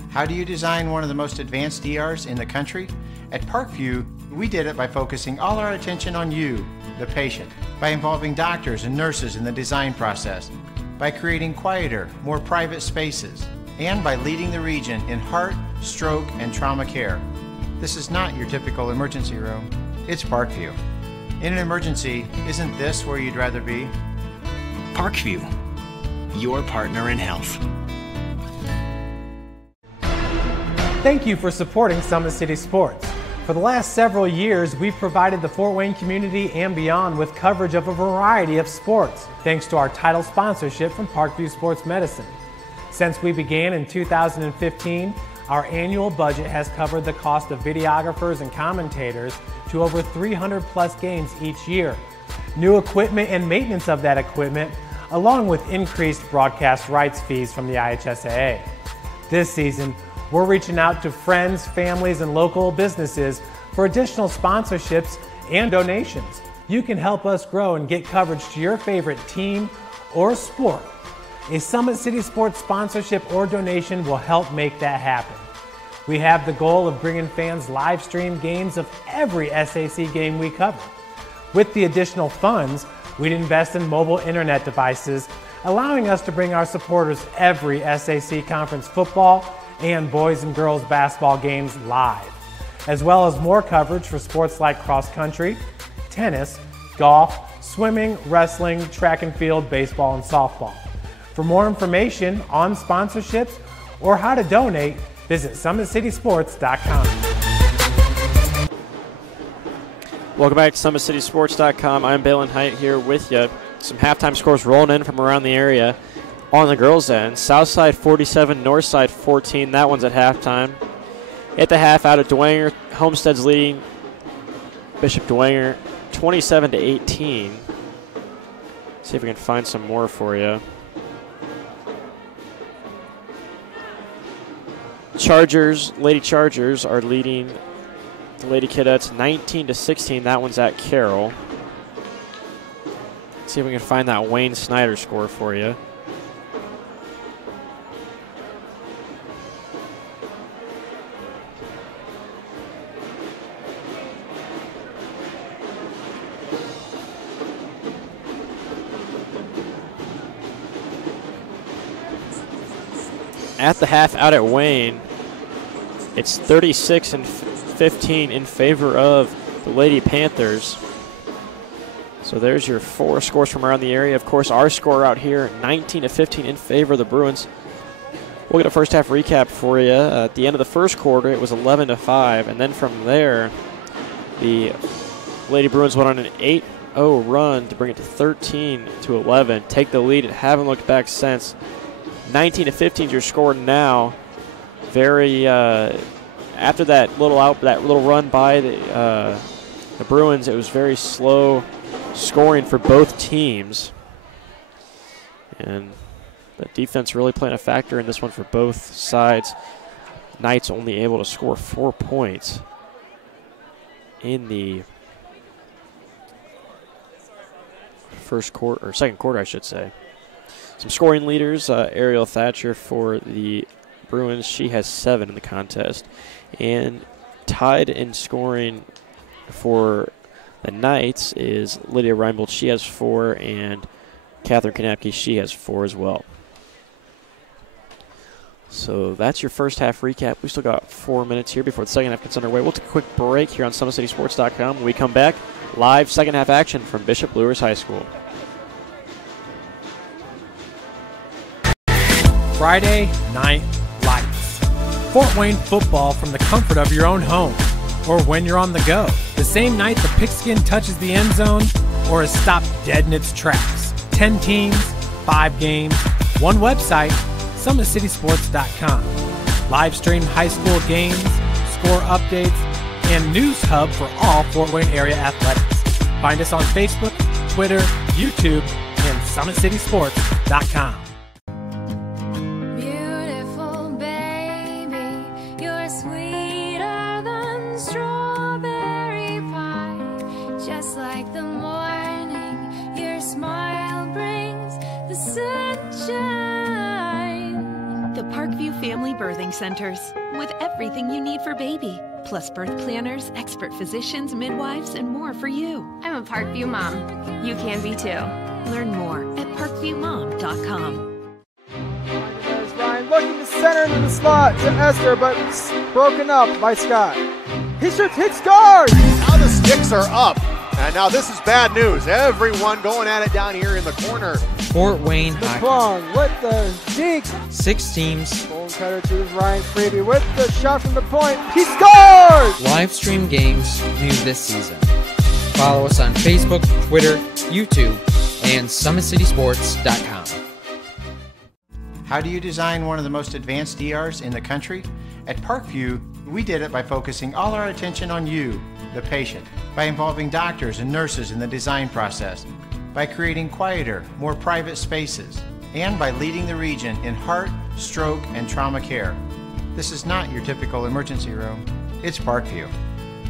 How do you design one of the most advanced ERs in the country? At Parkview, we did it by focusing all our attention on you, the patient, by involving doctors and nurses in the design process, by creating quieter, more private spaces, and by leading the region in heart, stroke, and trauma care. This is not your typical emergency room. It's Parkview. In an emergency, isn't this where you'd rather be? Parkview, your partner in health. Thank you for supporting Summit City Sports. For the last several years, we've provided the Fort Wayne community and beyond with coverage of a variety of sports, thanks to our title sponsorship from Parkview Sports Medicine. Since we began in 2015, our annual budget has covered the cost of videographers and commentators to over 300 plus games each year. New equipment and maintenance of that equipment, along with increased broadcast rights fees from the IHSAA. This season, we're reaching out to friends, families, and local businesses for additional sponsorships and donations. You can help us grow and get coverage to your favorite team or sport. A Summit City Sports sponsorship or donation will help make that happen. We have the goal of bringing fans live stream games of every SAC game we cover. With the additional funds, we'd invest in mobile internet devices, allowing us to bring our supporters every SAC conference football and boys and girls basketball games live, as well as more coverage for sports like cross country, tennis, golf, swimming, wrestling, track and field, baseball, and softball. For more information on sponsorships or how to donate, visit SummitCitySports.com. Welcome back to SummitCitySports.com. I'm Balin Height here with you. Some halftime scores rolling in from around the area. On the girls' end, Southside 47, Northside 14. That one's at halftime. At the half, out at Dwenger, Homestead's leading Bishop Dwenger 27-18. See if we can find some more for you. Lady Chargers are leading the Lady Cadets 19-16. That one's at Carroll. See if we can find that Wayne Snyder score for you. At the half out at Wayne, it's 36-15 in favor of the Lady Panthers. So there's your 4 scores from around the area. Of course, our score out here, 19-15 in favor of the Bruins. We'll get a first half recap for you. At the end of the first quarter, it was 11-5, and then from there, the Lady Bruins went on an 8-0 run to bring it to 13-11, take the lead and haven't looked back since. 19-15 is your score now. Very after that little run by the Bruins, it was very slow scoring for both teams, and the defense really playing a factor in this one for both sides. Knights only able to score 4 points in the second quarter, I should say. Some scoring leaders, Ariel Thatcher for the Bruins. She has 7 in the contest. And tied in scoring for the Knights is Lydia Reinbold. She has 4, and Catherine Kanapke, she has 4 as well. So that's your first half recap. We still got 4 minutes here before the second half gets underway. We'll take a quick break here on SummitCitySports.com. When we come back, live second half action from Bishop Luers High School. Friday Night Lights. Fort Wayne football from the comfort of your own home. or when you're on the go, the same night the pigskin touches the end zone or is stopped dead in its tracks. 10 teams, 5 games, one website, SummitCitySports.com. Live stream high school games, score updates, and news hub for all Fort Wayne area athletics. Find us on Facebook, Twitter, YouTube, and SummitCitySports.com. Beautiful baby, you're sweeter than strawberry pie. Just like the morning, your smile brings the sunshine. The Parkview Family Birthing Centers, with everything you need for baby, plus birth planners, expert physicians, midwives, and more for you. I'm a Parkview mom. You can be too. Learn more at parkviewmom.com. There's Ryan looking to center into the slot to Esther, but broken up by Scott. He shoots, hits, scores! Now the sticks are up. And now this is bad news. Everyone going at it down here in the corner. Fort Wayne Hockey. Plong with the deke. 6 teams. Bone cutter to Ryan Freeby with the shot from the point. He scores! Live stream games new this season. Follow us on Facebook, Twitter, YouTube, and SummitCitySports.com. How do you design one of the most advanced DRs in the country? At Parkview, we did it by focusing all our attention on you, the patient, by involving doctors and nurses in the design process, by creating quieter, more private spaces, and by leading the region in heart, stroke, and trauma care. This is not your typical emergency room. It's Parkview.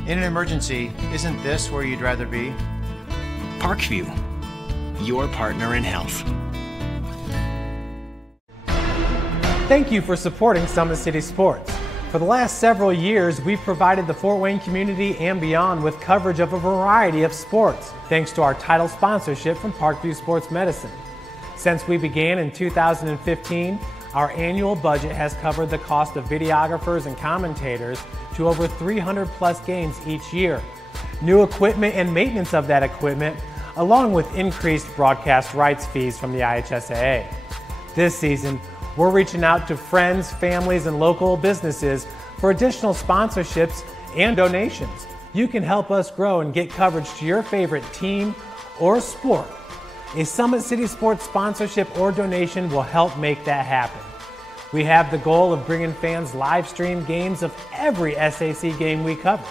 In an emergency, isn't this where you'd rather be? Parkview, your partner in health. Thank you for supporting Summit City Sports. For the last several years, we've provided the Fort Wayne community and beyond with coverage of a variety of sports, thanks to our title sponsorship from Parkview Sports Medicine. Since we began in 2015, our annual budget has covered the cost of videographers and commentators to over 300 plus games each year. New equipment and maintenance of that equipment, along with increased broadcast rights fees from the IHSAA. This season, we're reaching out to friends, families, and local businesses for additional sponsorships and donations. You can help us grow and get coverage to your favorite team or sport. A Summit City Sports sponsorship or donation will help make that happen. We have the goal of bringing fans live stream games of every SAC game we cover.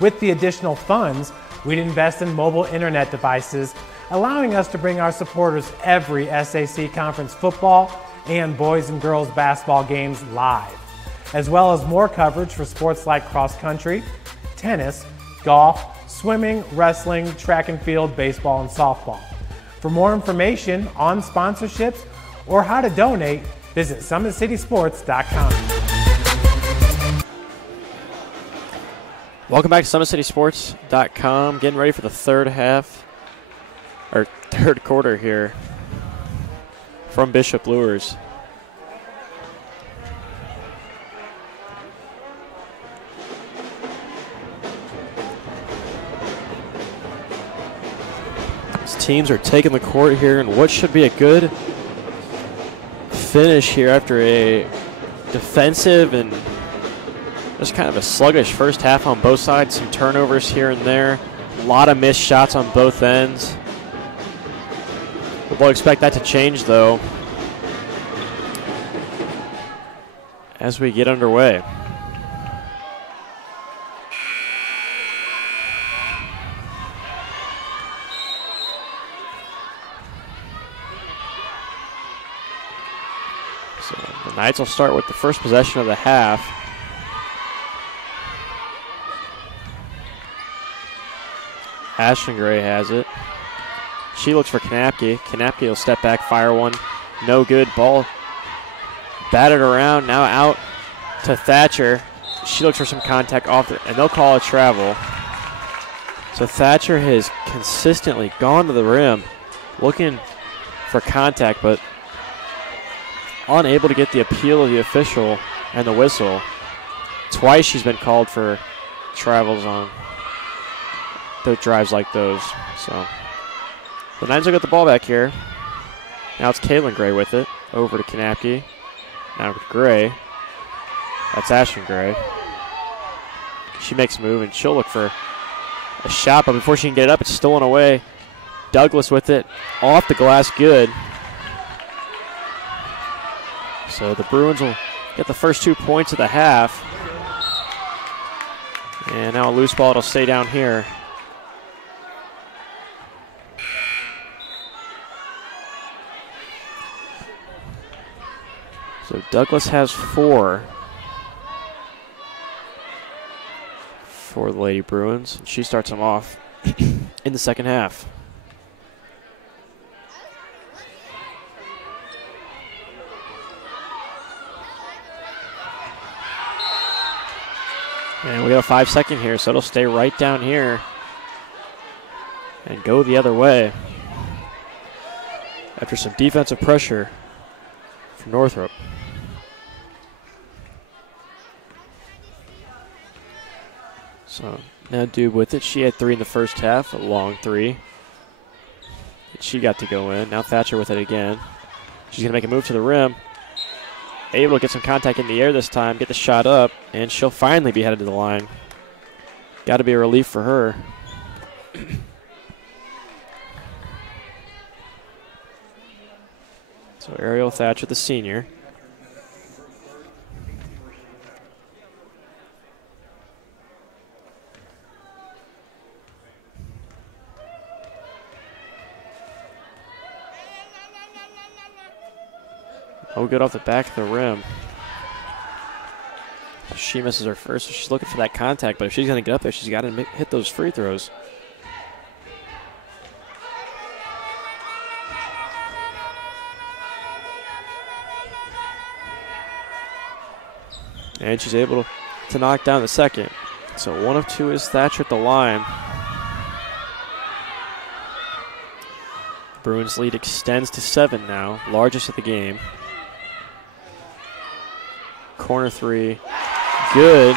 With the additional funds, we'd invest in mobile internet devices, allowing us to bring our supporters every SAC conference football and boys and girls basketball games live, as well as more coverage for sports like cross country, tennis, golf, swimming, wrestling, track and field, baseball, and softball. For more information on sponsorships or how to donate, visit SummitCitySports.com. Welcome back to SummitCitySports.com. Getting ready for the third quarter here from Bishop Luers. These teams are taking the court here in what should be a good finish here after a defensive and just kind of a sluggish first half on both sides. Some turnovers here and there. A lot of missed shots on both ends. We'll expect that to change, though, as we get underway. So the Knights will start with the first possession of the half. Ashton Gray has it. She looks for Kanapke. Kanapke will step back, fire one. No good. Ball batted around. Now out to Thatcher. She looks for some contact off it, and they'll call a travel. So Thatcher has consistently gone to the rim looking for contact, but unable to get the appeal of the official and the whistle. Twice she's been called for travels on those drives like those. So the Knights will get the ball back here. Now it's Kaylin Gray with it. Over to Kanapke. Now with Gray. That's Ashton Gray. She makes a move, and she'll look for a shot, but before she can get it up, it's stolen away. Douglas with it, off the glass, good. So the Bruins will get the first 2 points of the half. And now a loose ball, it'll stay down here. So Douglas has 4 for the Lady Bruins. She starts them off in the second half. And we got a 5-second here, so it'll stay right down here and go the other way after some defensive pressure from Northrop. So now Dube with it. She had 3 in the first half, a long 3. She got to go in. Now Thatcher with it again. She's going to make a move to the rim. Able to get some contact in the air this time, get the shot up, and she'll finally be headed to the line. Got to be a relief for her. So Ariel Thatcher, the senior. Oh, good off the back of the rim. She misses her first, so she's looking for that contact, but if she's going to get up there, she's got to hit those free throws. And she's able to knock down the second. So 1 of 2 is Thatcher at the line. Bruins lead extends to 7 now, largest of the game. Corner 3, good.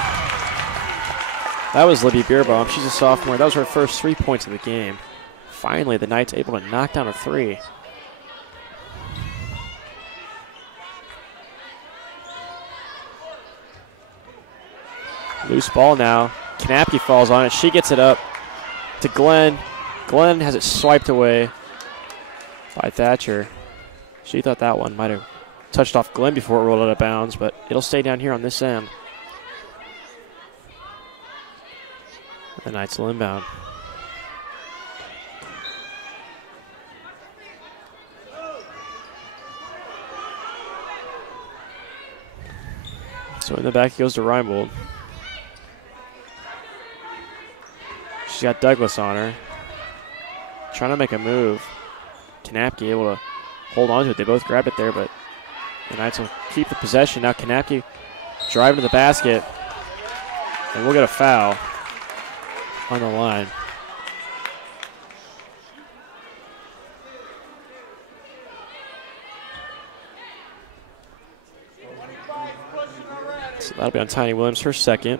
That was Libby Beerbaum. She's a sophomore. That was her first 3 points of the game. Finally, the Knights able to knock down a 3. Loose ball now. Knapke falls on it. She gets it up to Glenn. Glenn has it swiped away by Thatcher. She thought that one might have touched off Glenn before it rolled out of bounds, but it'll stay down here on this end. The Knights will inbound. So in the back, he goes to Reinbold. She's got Douglas on her. Trying to make a move. Knapke able to hold on to it. They both grab it there, but the Knights will keep the possession. Now Knapke driving to the basket. And we'll get a foul on the line. So that'll be on Tiny Williams, her second.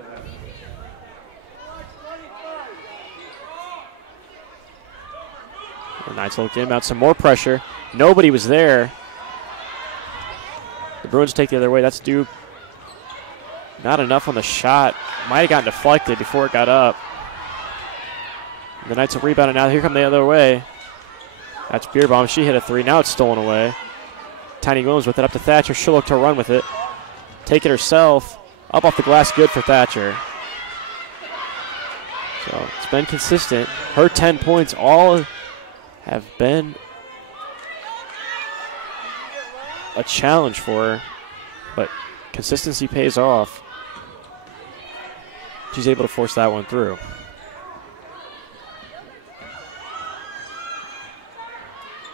The Knights looked inbound, some more pressure. Nobody was there. The Bruins take the other way. That's Duke. Not enough on the shot. Might have gotten deflected before it got up. The Knights have rebounded now. Here come the other way. That's Beerbaum. She hit a 3. Now it's stolen away. Tiny Williams with it up to Thatcher. She'll look to run with it. Take it herself. Up off the glass. Good for Thatcher. So it's been consistent. Her 10 points all have been a challenge for her, but consistency pays off. She's able to force that one through.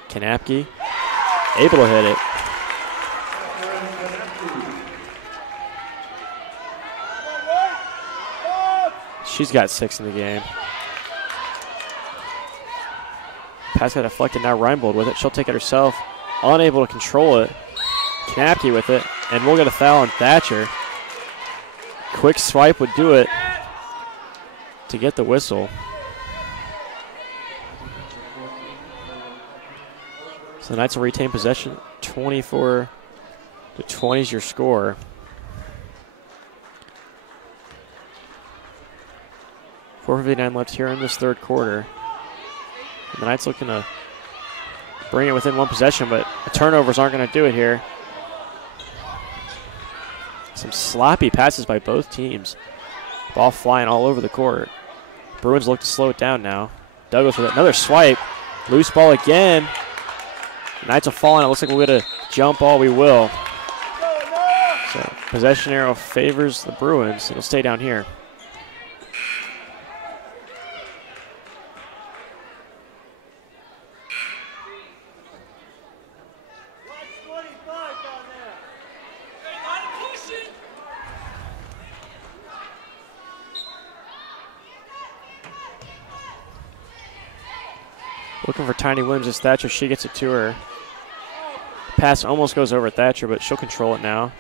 Knapke able to hit it. She's got 6 in the game. Pass got deflected. Now Reinbold with it. She'll take it herself. Unable to control it. Knapke with it. And we'll get a foul on Thatcher. Quick swipe would do it to get the whistle. So the Knights will retain possession. 24-20 is your score. 4:59 left here in this third quarter. And the Knights looking to bring it within one possession, but the turnovers aren't going to do it here. Some sloppy passes by both teams. Ball flying all over the court. Bruins look to slow it down now. Douglas with another swipe. Loose ball again. The Knights are falling. It looks like we're going to jump ball. We will. So possession arrow favors the Bruins. It'll stay down here. Looking for Tiny Williams as Thatcher. She gets it to her. Pass almost goes over Thatcher, but she'll control it now.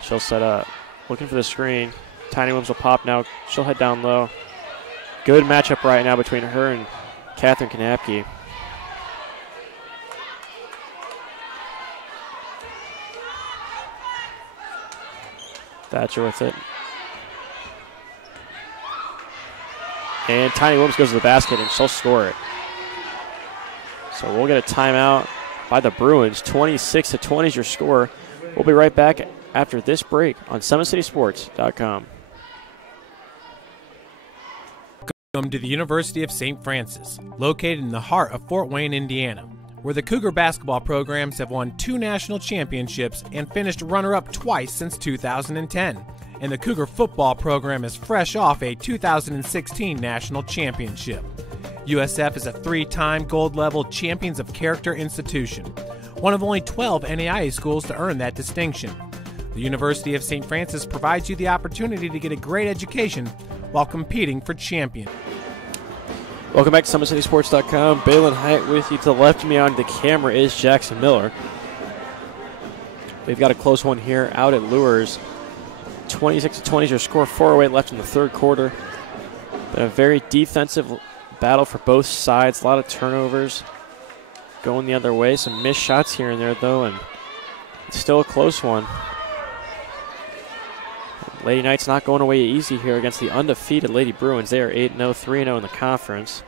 She'll set up. Looking for the screen. Tiny Williams will pop now. She'll head down low. Good matchup right now between her and Catherine Kanapke. Thatcher with it. And Tiny Williams goes to the basket, and she'll score it. So we'll get a timeout by the Bruins. 26-20 is your score. We'll be right back after this break on SummitCitySports.com. Welcome to the University of St. Francis, located in the heart of Fort Wayne, Indiana, where the Cougar basketball programs have won 2 national championships and finished runner-up twice since 2010. And the Cougar football program is fresh off a 2016 national championship. USF is a 3-time gold-level Champions of Character institution, one of only 12 NAIA schools to earn that distinction. The University of St. Francis provides you the opportunity to get a great education while competing for champion. Welcome back to SummitCitySports.com. Balin Height with you. To the left of me on the camera is Jackson Miller. We've got a close one here out at Luers. 26-20 is your score. 4:08 left in the third quarter. Been a very defensive battle for both sides. A lot of turnovers going the other way. Some missed shots here and there, though, and it's still a close one. Lady Knights not going away easy here against the undefeated Lady Bruins. They are 8-0, 3-0 in the conference.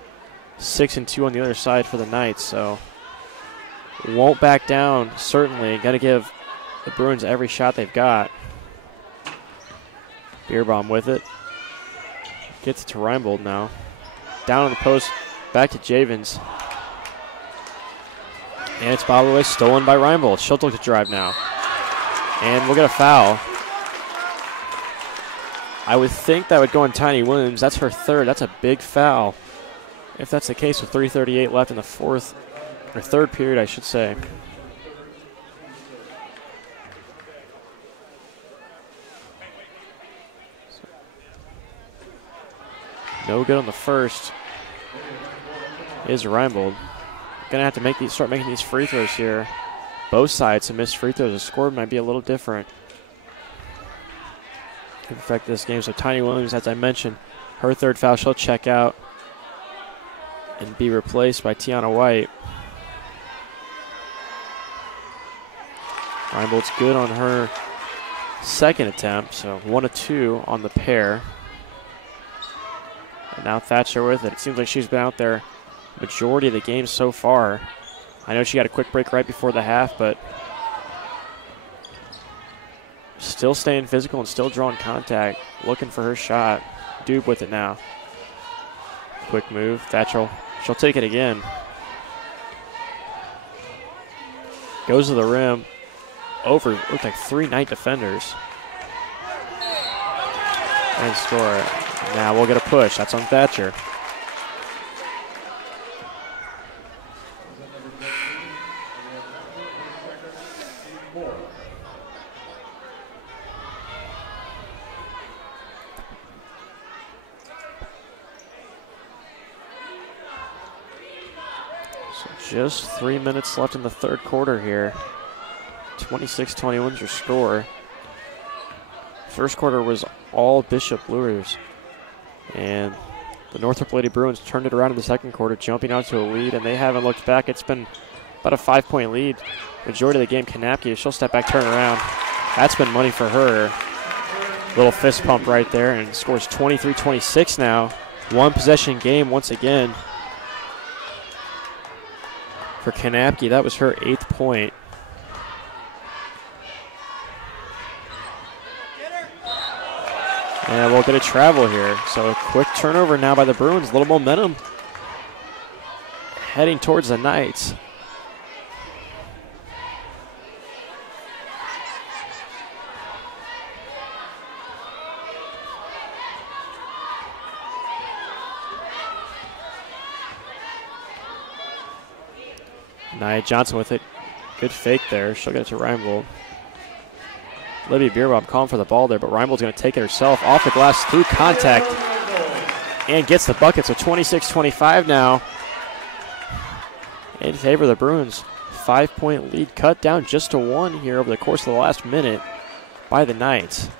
6-2 on the other side for the Knights, so won't back down, certainly. Got to give the Bruins every shot they've got. Beerbaum with it. Gets it to Reinbold now. Down on the post, back to Javens. And it's, by the way, stolen by Reinbold. She'll look to drive now. And we'll get a foul. I would think that would go on Tiny Williams. That's her third. That's a big foul. If that's the case, with 3:38 left in the third period, I should say. No good on the first. Is Reinbold. Gonna have to start making these free throws here. Both sides have missed free throws. The score might be a little different. Could affect this game. So Tiny Williams, as I mentioned, her third foul. She'll check out and be replaced by Tiana White. Reinbold's good on her second attempt, so 1 of 2 on the pair. And now Thatcher with it. It seems like she's been out there majority of the game so far. I know she got a quick break right before the half, but still staying physical and still drawing contact, looking for her shot. Dube with it now. Quick move. Thatcher, she'll take it again. Goes to the rim. Over, looked like 3 Knight defenders. And score it. Now we'll get a push. That's on Thatcher. So just 3 minutes left in the third quarter here. 26-21 is your score. First quarter was all Bishop Luers. And the Northrop Lady Bruins turned it around in the second quarter, jumping out to a lead, and they haven't looked back. It's been about a 5-point lead. Majority of the game, Kanapke, she'll step back, turn around. That's been money for her. Little fist pump right there, and scores 23-26 now. One possession game once again for Kanapke. That was her 8th point. And we'll get a travel here. So a quick turnover now by the Bruins. A little momentum heading towards the Knights. Nia Johnson with it. Good fake there. She'll get it to Reinbold. Libby Bierbaum calling for the ball there, but Reinbold's going to take it herself off the glass through contact and gets the bucket. So 26-25 now in favor of the Bruins. 5-point lead cut down just to 1 here over the course of the last minute by the Knights.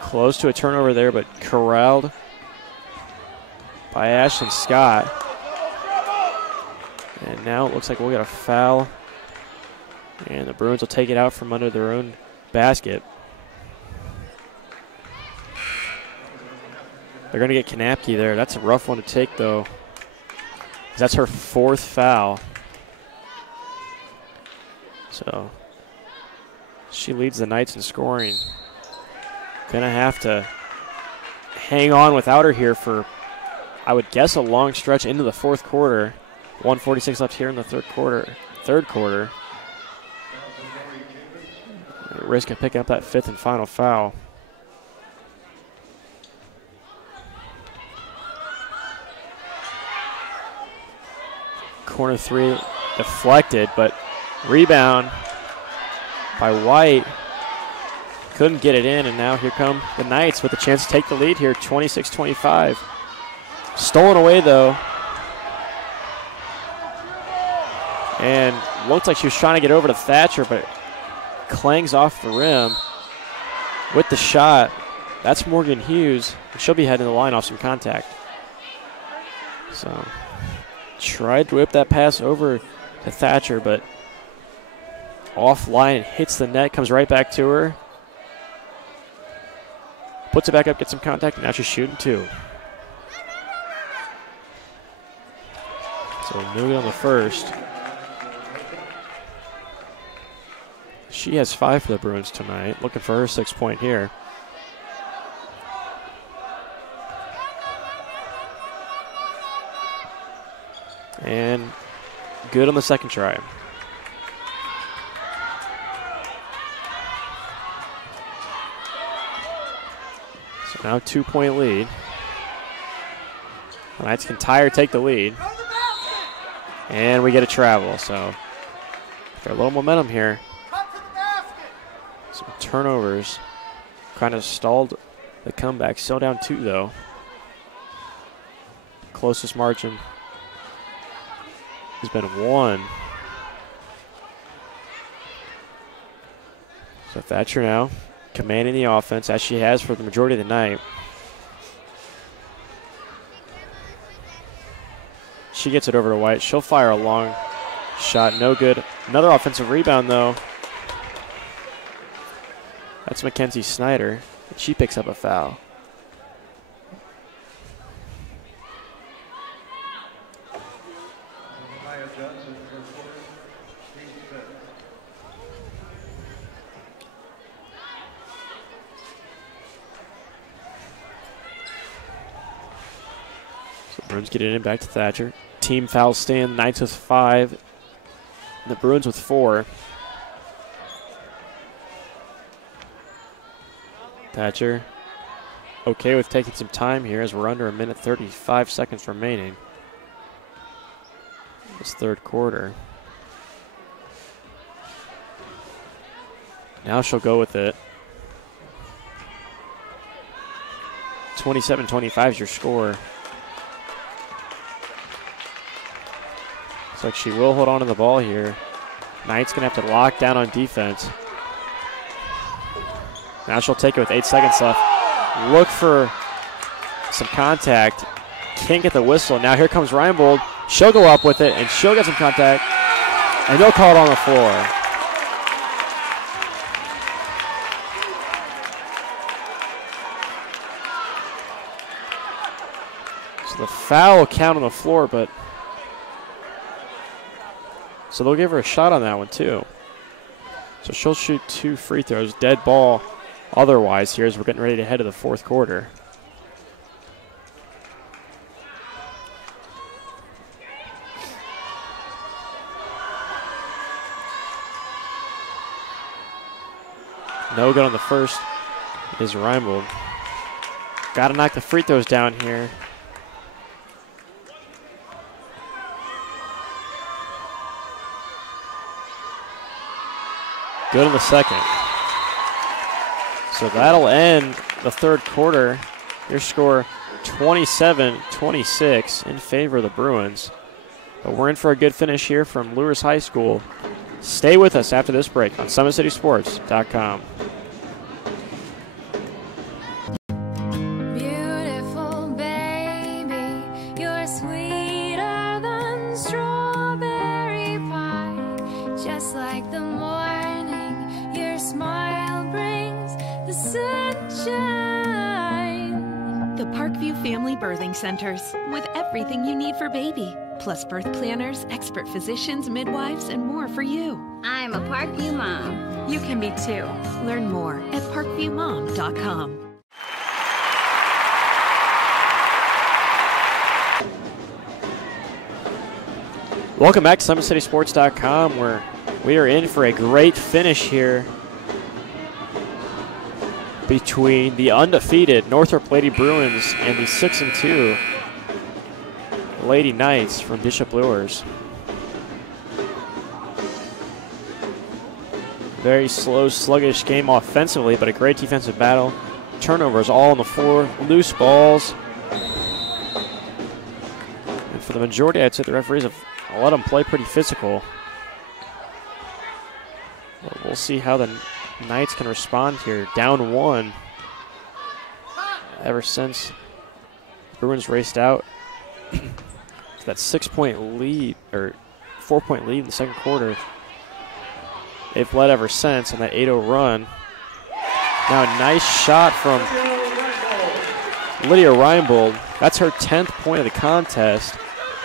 Close to a turnover there, but corralled by Ashlyn Scott. And now it looks like we'll get a foul. And the Bruins will take it out from under their own basket. They're going to get Kanapke there. That's a rough one to take, though. That's her 4th foul. So she leads the Knights in scoring. Going to have to hang on without her here for, I would guess, a long stretch into the 4th quarter. 1:46 left here in the third quarter. Risk of picking up that 5th and final foul. Corner 3 deflected, but rebound by White. Couldn't get it in, and now here come the Knights with a chance to take the lead here, 26-25. Stolen away, though. And looked like she was trying to get over to Thatcher, but clangs off the rim with the shot. That's Morgan Hughes. She'll be heading the line off some contact. So tried to whip that pass over to Thatcher, but offline, hits the net, comes right back to her. Puts it back up, gets some contact, and now she's shooting 2. So no good on the first. She has 5 for the Bruins tonight, looking for her 6th point here. And good on the second try. So now 2-point lead. The Knights can tie or take the lead. And we get a travel, so after a little momentum here. Some turnovers kind of stalled the comeback. Still down 2, though. Closest margin has been 1. So Thatcher now commanding the offense, as she has for the majority of the night. She gets it over to White. She'll fire a long shot. No good. Another offensive rebound, though. That's Mackenzie Snyder. She picks up a foul. So Bruins get it in back to Thatcher. Team foul stand. Knights with 5. The Bruins with 4. Thatcher okay with taking some time here as we're under 1:35 seconds remaining. This third quarter. Now she'll go with it. 27-25 is your score. Looks like she will hold on to the ball here. Knight's going to have to lock down on defense. Now she'll take it with 8 seconds left. Look for some contact. Can't get the whistle. Now here comes Reinbold. She'll go up with it, and she'll get some contact. And they'll call it on the floor. So the foul count on the floor, but so they'll give her a shot on that one too. So she'll shoot 2 free throws, dead ball otherwise here as we're getting ready to head to the fourth quarter. No good on the first is Reinbold. Got to knock the free throws down here. Good in the second. So that'll end the third quarter. Your score 27-26 in favor of the Bruins. But we're in for a good finish here from Luers High School. Stay with us after this break on SummitCitySports.com. Beautiful baby, you're sweeter than strawberry pie. Just like the morning, your smile brings the sunshine. The Parkview Family Birthing Centers, with everything you need for baby, plus birth planners, expert physicians, midwives, and more for you. I'm a Parkview mom. You can be too. Learn more at parkviewmom.com. Welcome back to SummitCitySports.com, where we are in for a great finish here between the undefeated Northrop Lady Bruins and the 6-2 Lady Knights from Bishop Luers. Very slow, sluggish game offensively, but a great defensive battle. Turnovers all on the floor, loose balls. And for the majority, I'd say the referees have let them play pretty physical. But we'll see how the Knights can respond here. Down 1 ever since Bruins raced out. That 6-point lead, or 4-point lead in the second quarter. They've led ever since on that 8-0 run. Now a nice shot from Lydia Reinbold. That's her 10th point of the contest.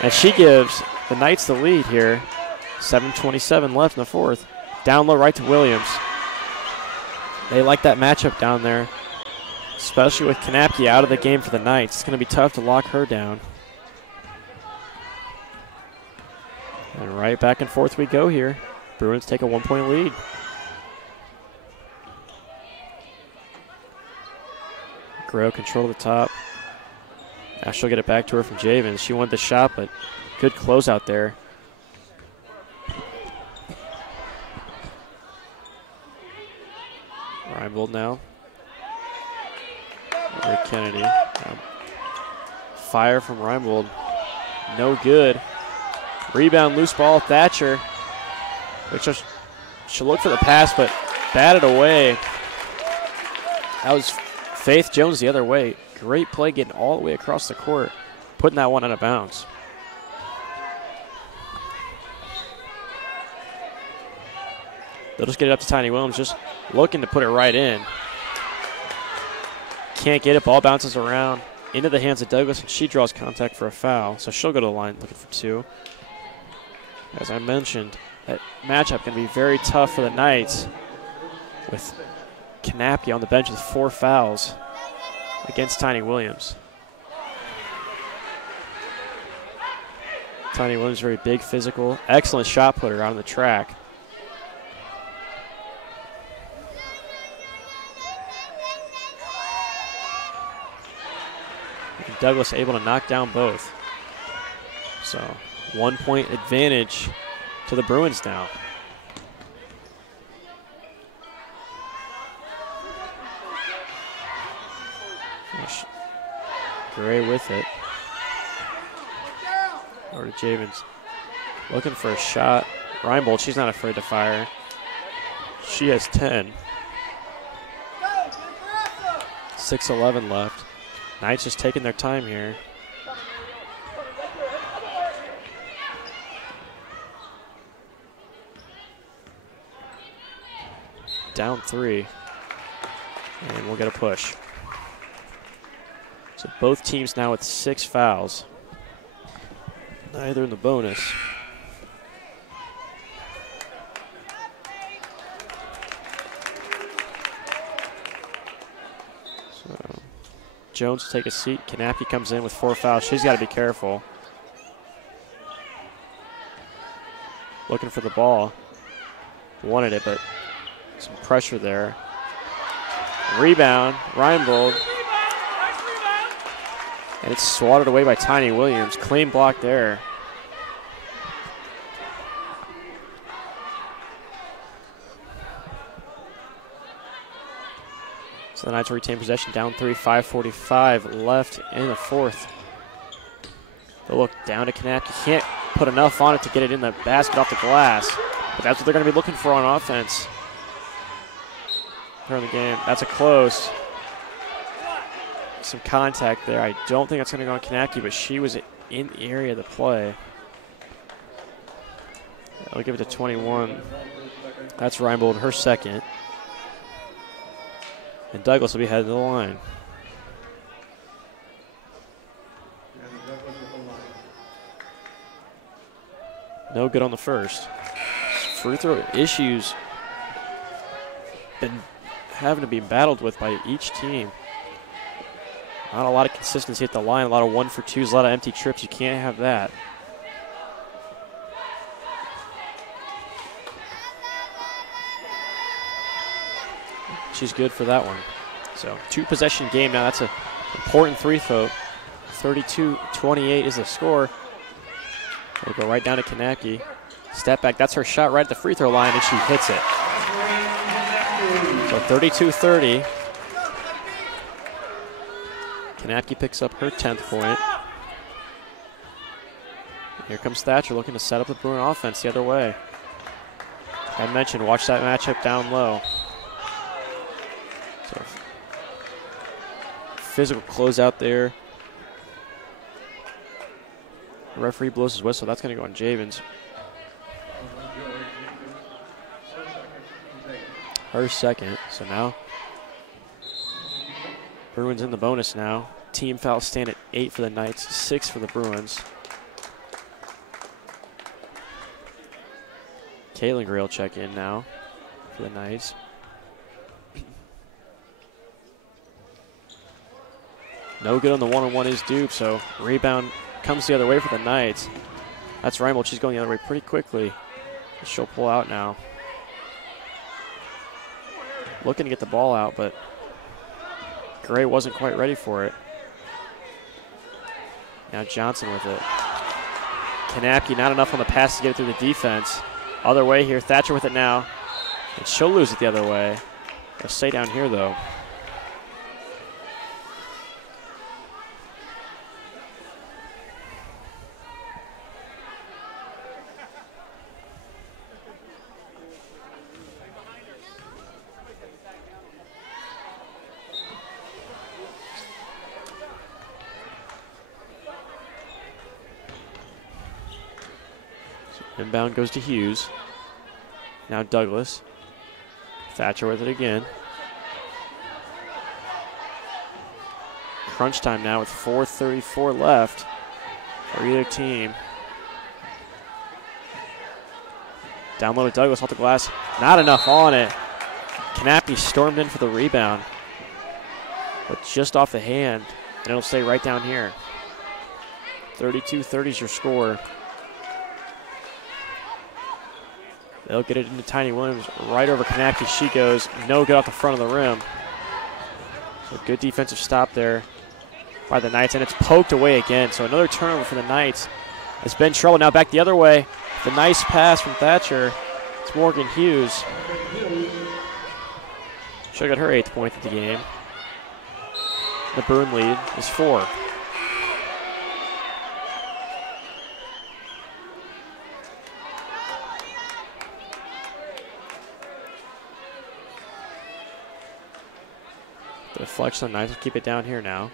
And she gives the Knights the lead here. 7:27 left in the fourth. Down low right to Williams. They like that matchup down there, especially with Kanapke out of the game for the Knights. It's going to be tough to lock her down. And right back and forth we go here. Bruins take a 1-point lead. Grow control the top. Now she'll get it back to her from Javins. She won the shot, but good closeout there. Reinbold now. Rick Kennedy. Fire from Reinbold. No good. Rebound, loose ball, Thatcher. Which she'll look for the pass, but batted away. That was Faith Jones the other way. Great play getting all the way across the court, putting that one out of bounds. They'll just get it up to Tiny Williams, just looking to put it right in. Can't get it, ball bounces around into the hands of Douglas, and she draws contact for a foul. So she'll go to the line looking for 2. As I mentioned, that matchup can be very tough for the Knights with Kanapke on the bench with 4 fouls against Tiny Williams. Tiny Williams very big, physical, excellent shot putter out on the track. And Douglas able to knock down both. So 1-point advantage to the Bruins now. Gray with it. Over to Javins. Looking for a shot. Reinbold, she's not afraid to fire. She has 10. 6:11 left. Knights just taking their time here. Down 3. And we'll get a push. So both teams now with 6 fouls. Neither in the bonus. So Jones take a seat. Knappke comes in with 4 fouls. She's got to be careful. Looking for the ball. Wanted it, but some pressure there. Rebound, Reinbold. And it's swatted away by Tiny Williams. Clean block there. So the Knights will retain possession, down 3, 5:45 left in the fourth. They'll look down to Knappke. Can't put enough on it to get it in the basket off the glass. But that's what they're going to be looking for on offense. Here in the game. That's a close. Some contact there. I don't think that's going to go on Knappke, but she was in the area of the play. I'll give it to 21. That's Reinbold, her second. And Douglas will be headed to the line. No good on the first. Free throw issues been having to be battled with by each team. Not a lot of consistency at the line, a lot of 1-for-2s, a lot of empty trips. You can't have that. She's good for that one. So 2-possession game now. That's an important free throw. 32-28 is the score. We'll go right down to Knappke. Step back, that's her shot right at the free throw line, and she hits it. So 32-30. Knappke picks up her 10th point. Here comes Thatcher looking to set up the Bruin offense the other way. I mentioned, watch that matchup down low. So physical closeout there. The referee blows his whistle. That's going to go on Javens. Her second. So now Bruins in the bonus now. Team fouls stand at 8 for the Knights, 6 for the Bruins. Caitlin Gray will check in now for the Knights. No good on the one-on-one is Dupe, so rebound comes the other way for the Knights. That's Reinbold. She's going the other way pretty quickly. She'll pull out now. Looking to get the ball out, but Gray wasn't quite ready for it. Now Johnson with it. Knappke not enough on the pass to get it through the defense. Other way here, Thatcher with it now. And she'll lose it the other way. They'll stay down here though. Inbound goes to Hughes. Now Douglas. Thatcher with it again. Crunch time now with 4:34 left for either team. Down low to Douglas off the glass. Not enough on it. Knappke stormed in for the rebound, but just off the hand, and it'll stay right down here. 32-30 is your score. They'll get it into Tiny Williams right over Knappke. She goes no good off the front of the rim. So good defensive stop there by the Knights, and it's poked away again. So another turnover for the Knights. It's been trouble now back the other way. The nice pass from Thatcher. It's Morgan Hughes. She'll get her 8th point of the game. The Bruin lead is 4. The deflection on Knights will keep it down here now.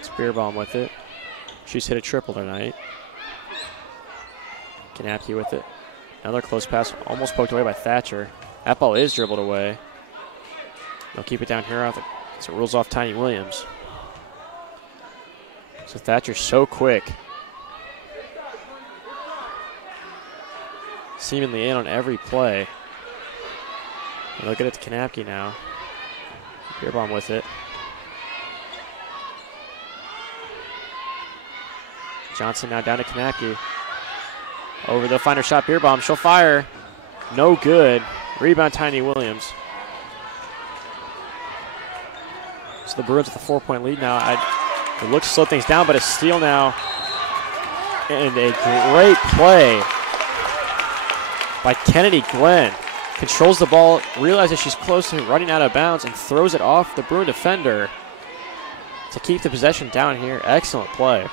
Spear bomb with it. She's hit a triple tonight. Knappke with it. Another close pass, almost poked away by Thatcher. That ball is dribbled away. They'll keep it down here off the So it rules off Tiny Williams. So Thatcher's so quick. Seemingly in on every play. And they'll get it to Kanapke now. Beerbomb with it. Johnson now down to Kanapke. Over, they'll find her shot. Beerbomb, she'll fire. No good. Rebound, Tiny Williams. So the Bruins with a 4-point lead now. It looks to slow things down, but a steal now. And a great play by Kennedy Glenn. Controls the ball, realizes she's close to running out of bounds, and throws it off the Bruin defender to keep the possession down here. Excellent play.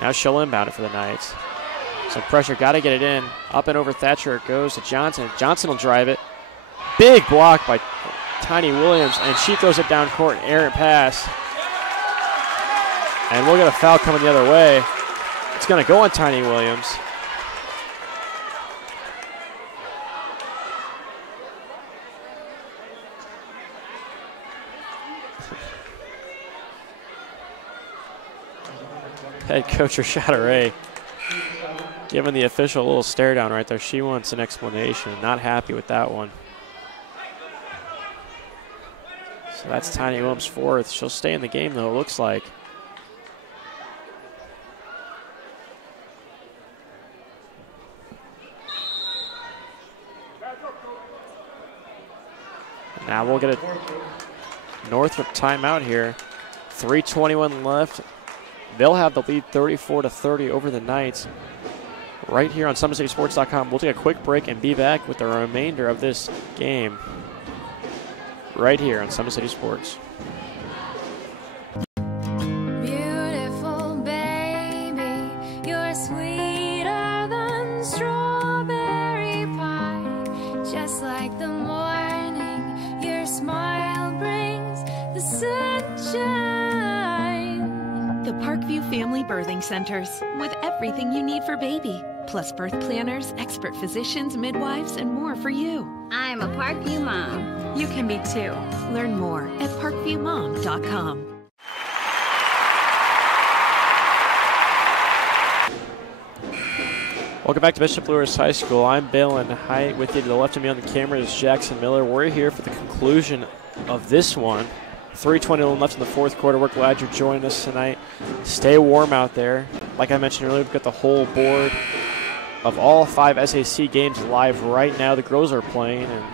Now she'll inbound it for the Knights. Some pressure, got to get it in. Up and over Thatcher it goes to Johnson. Johnson will drive it. Big block by Tiny Williams, and she throws it down court, an errant pass. And we'll get a foul coming the other way. It's going to go on Tiny Williams. Head coach Rashada Ray giving the official a little stare down right there. She wants an explanation. Not happy with that one. So that's Tiny Williams' fourth. She'll stay in the game though, it looks like. Now we'll get a Northrop timeout here. 3:21 left. They'll have the lead 34-30 over the Knights. Right here on SummitCitySports.com. We'll take a quick break and be back with the remainder of this game. Right here on Summit City Sports. Beautiful baby, you're sweeter than strawberry pie. Just like the morning, your smile brings the sunshine. The Parkview Family Birthing Centers, with everything you need for baby, plus birth planners, expert physicians, midwives, and more for you. I'm a Parkview mom. You can be too. Learn more at parkviewmom.com. Welcome back to Bishop Luers High School. I'm Balin Height. With you to the left of me on the camera is Jackson Miller. We're here for the conclusion of this one. 3:21 left in the fourth quarter. We're glad you're joining us tonight. Stay warm out there. Like I mentioned earlier, we've got the whole board of all 5 SAC games live right now. The girls are playing, and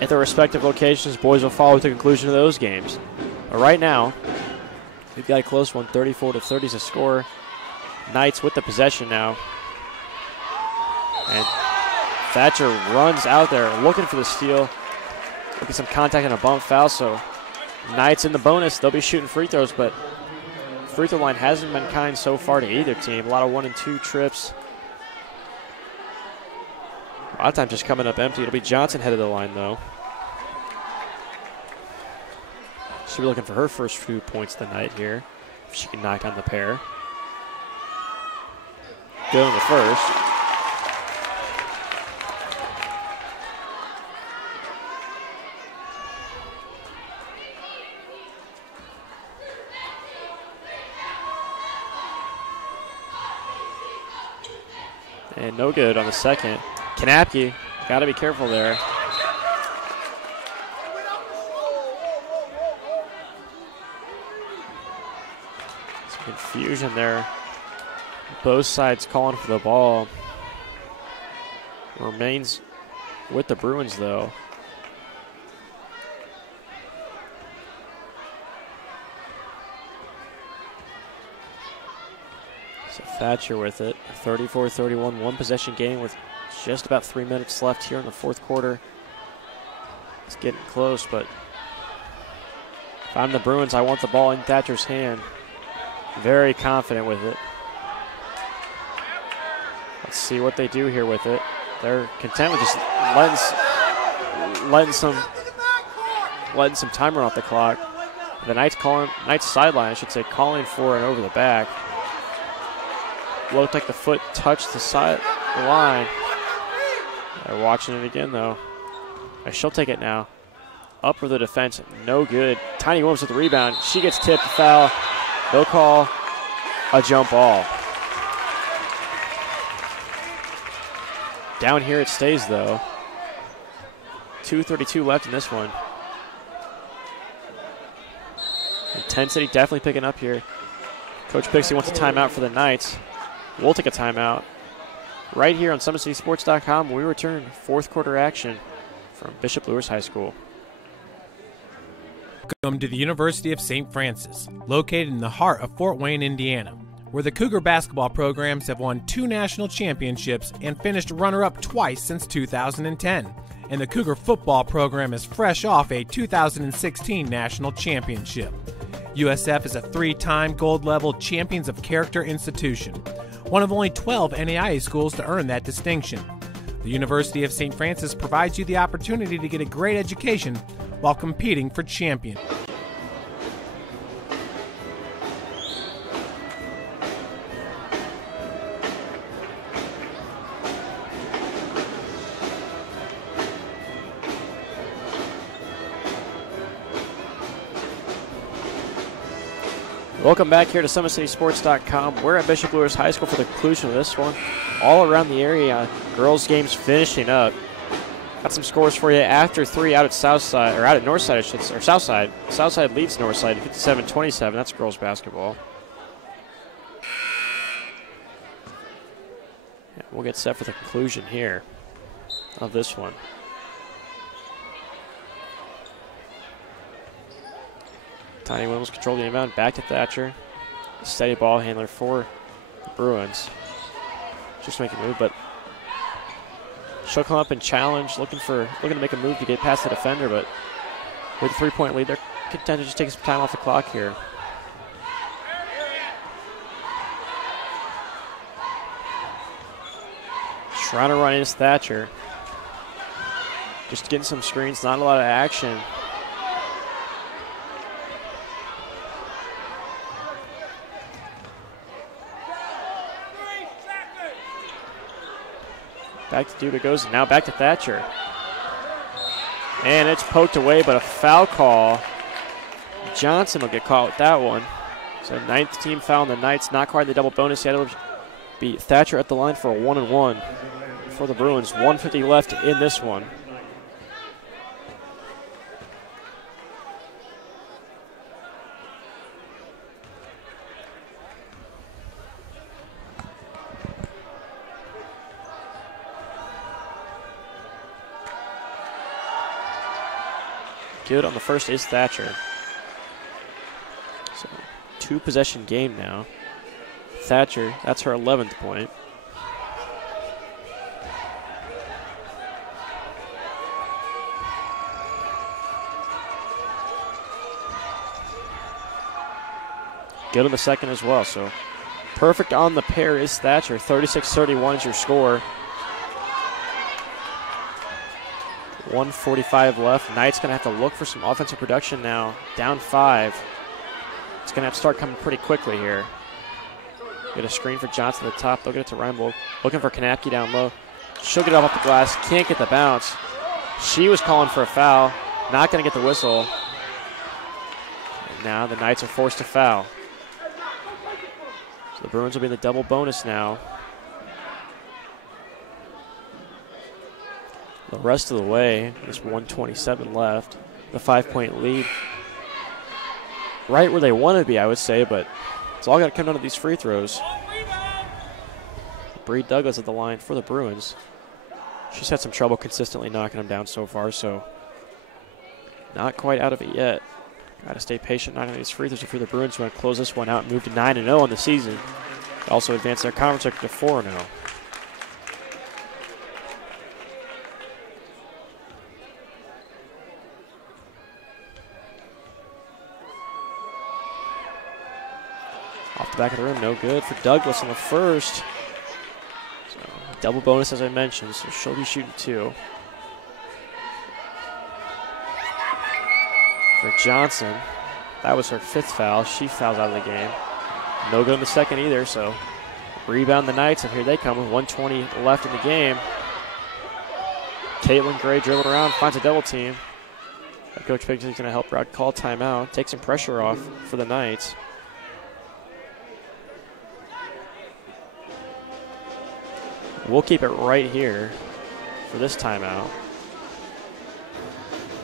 at their respective locations, boys will follow to the conclusion of those games. But right now, we've got a close one. 34-30 is the score. Knights with the possession now. And Thatcher runs out there looking for the steal. Look at some contact and a bump foul, so Knights in the bonus. They'll be shooting free throws, but free throw line hasn't been kind so far to either team. A lot of 1 and 2 trips. A lot of times just coming up empty. It'll be Johnson headed the line, though. She'll be looking for her first few points of the night here. If she can knock down the pair. Good on the first. And no good on the second. Kanapke, got to be careful there. Some confusion there. Both sides calling for the ball. Remains with the Bruins, though. So Thatcher with it, 34-31, one possession game with just about 3 minutes left here in the fourth quarter. It's getting close, but if I'm the Bruins, I want the ball in Thatcher's hand. Very confident with it. Let's see what they do here with it. They're content with just letting some time run off the clock. The Knights sideline, I should say, calling for an over the back. Looked like the foot touched the line. They're watching it again, though. She'll take it now. Up for the defense, no good. Tiny Williams with the rebound. She gets tipped, foul. They'll call a jump ball. Down here it stays, though. 2:32 left in this one. Intensity definitely picking up here. Coach Pixie wants a timeout for the Knights. We'll take a timeout right here on SummitCitySports.com. We return fourth quarter action from Bishop Luers High School. Welcome to the University of St. Francis, located in the heart of Fort Wayne, Indiana, where the Cougar basketball programs have won 2 national championships and finished runner-up twice since 2010. And the Cougar football program is fresh off a 2016 national championship. USF is a 3-time gold-level Champions of Character institution, one of only 12 NAIA schools to earn that distinction. The University of St. Francis provides you the opportunity to get a great education while competing for champion. Welcome back here to SummitCitySports.com. We're at Bishop Luers High School for the conclusion of this one. All around the area, girls games finishing up. Got some scores for you after 3 out at Southside, or out at Northside, I should say, or Southside. Southside leads Northside 57-27. That's girls basketball. Yeah, we'll get set for the conclusion here of this one. Tiny Williams control the inbound, back to Thatcher. Steady ball handler for the Bruins. Just make a move, but she'll come up and challenge, looking to make a move to get past the defender, but with a 3-point lead, they're content to just take some time off the clock here. Trying to run into Thatcher. Just getting some screens, not a lot of action. Back to Duda goes, and now back to Thatcher. And it's poked away, but a foul call. Johnson will get caught with that one. So 9th team foul on the Knights, not quite the double bonus yet. It'll be Thatcher at the line for a 1-and-1 for the Bruins. 1:50 left in this one. Good on the first is Thatcher. So 2-possession game now. Thatcher, that's her 11th point. Good on the second as well. So perfect on the pair is Thatcher. 36-31 is your score. 1:45 left. Knight's going to have to look for some offensive production now. Down 5. It's going to have to start coming pretty quickly here. Get a screen for Johnson at the top. They'll get it to Reinbold. Looking for Kanapke down low. She'll get up off the glass. Can't get the bounce. She was calling for a foul. Not going to get the whistle. And now the Knights are forced to foul. So the Bruins will be in the double bonus now. The rest of the way, there's 1:27 left. The 5-point lead. Right where they want to be, I would say, but it's all got to come down to these free throws. Bree Douglas at the line for the Bruins. She's had some trouble consistently knocking them down so far, so not quite out of it yet. Got to stay patient knocking these free throws if you're the Bruins. Want to close this one out and move to 9-0 on the season. Also advance their conference record to 4-0. Off the back of the rim, no good for Douglas on the first. So, double bonus as I mentioned, so she'll be shooting 2. For Johnson, that was her 5th foul. She fouls out of the game. No good in the second either, so rebound the Knights, and here they come with 1:20 left in the game. Caitlin Gray dribbling around, finds a double team. Coach Pigsley's going to help her out, call timeout, take some pressure off for the Knights. We'll keep it right here for this timeout.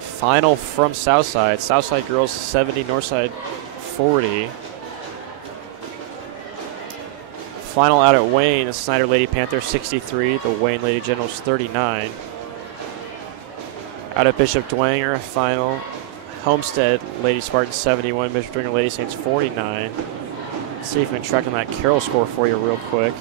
Final from Southside. Southside girls 70, Northside 40. Final out at Wayne, the Snyder Lady Panthers 63, the Wayne Lady Generals 39. Out at Bishop Dwenger, final. Homestead Lady Spartans 71, Bishop Dwenger Lady Saints 49. Let's see if we can track on that Carroll score for you real quick.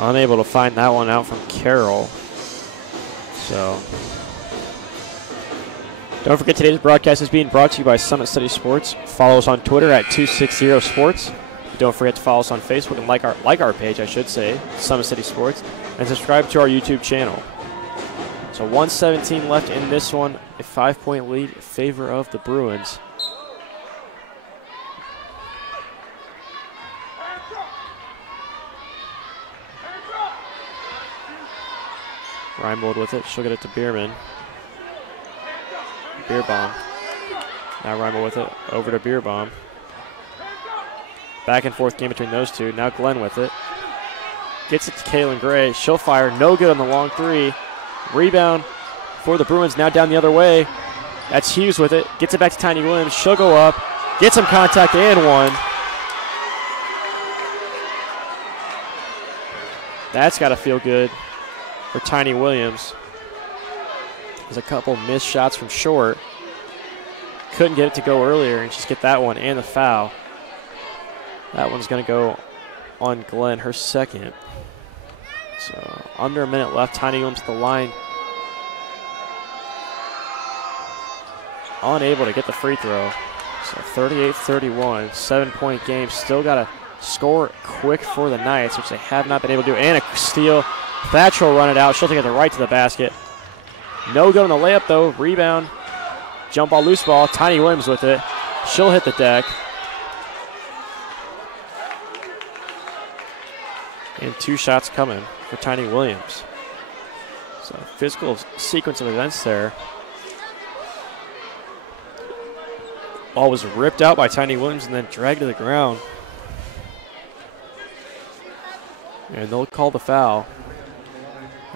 Unable to find that one out from Carroll. So, don't forget today's broadcast is being brought to you by Summit City Sports. Follow us on Twitter at 260sports. Don't forget to follow us on Facebook and like our page, I should say, Summit City Sports, and subscribe to our YouTube channel. So 1:17 left in this one, a 5-point lead in favor of the Bruins. Reinbold with it. She'll get it to Bierman. Beerbaum. Now Reinbold with it. Over to Beerbaum. Back and forth game between those two. Now Glenn with it. Gets it to Kaylin Gray. She'll fire. No good on the long three. Rebound for the Bruins. Now down the other way. That's Hughes with it. Gets it back to Tiny Williams. She'll go up. Get some contact and one. That's got to feel good for Tiny Williams. There's a couple missed shots from short. Couldn't get it to go earlier and just get that one and the foul. That one's going to go on Glenn, her second. So under a minute left. Tiny Williams at the line. Unable to get the free throw. So 38-31, 7-point game. Still got to score quick for the Knights, which they have not been able to do. And a steal. Thatcher will run it out. She'll take it right to the basket. No good on the layup, though. Rebound. Jump ball, loose ball. Tiny Williams with it. She'll hit the deck. And 2 shots coming for Tiny Williams. So physical sequence of events there. Ball was ripped out by Tiny Williams and then dragged to the ground. And they'll call the foul.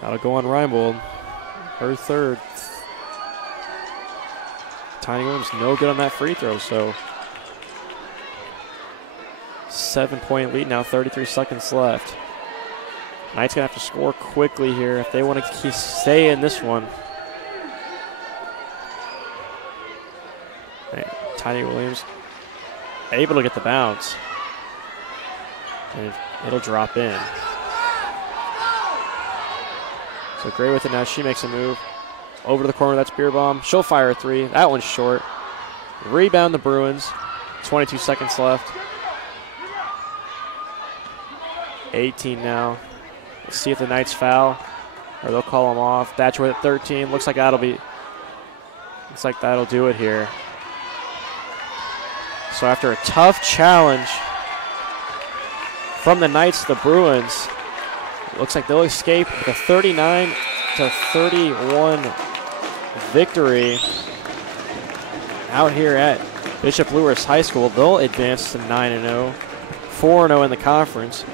That'll go on Reinbold. Her third. Tiny Williams no good on that free throw, so 7-point lead now, 33 seconds left. Knights gonna have to score quickly here if they want to stay in this one. Tiny Williams able to get the bounce. And it'll drop in. So Gray with it now. She makes a move. Over to the corner. That's Beerbaum. She'll fire a 3. That one's short. Rebound the Bruins. 22 seconds left. 18 now. Let's see if the Knights foul or they'll call them off. Thatcher with it 13. Looks like that'll do it here. So after a tough challenge from the Knights to the Bruins, looks like they'll escape with a 39-31 victory out here at Bishop Luers High School. They'll advance to 9-0, 4-0 in the conference.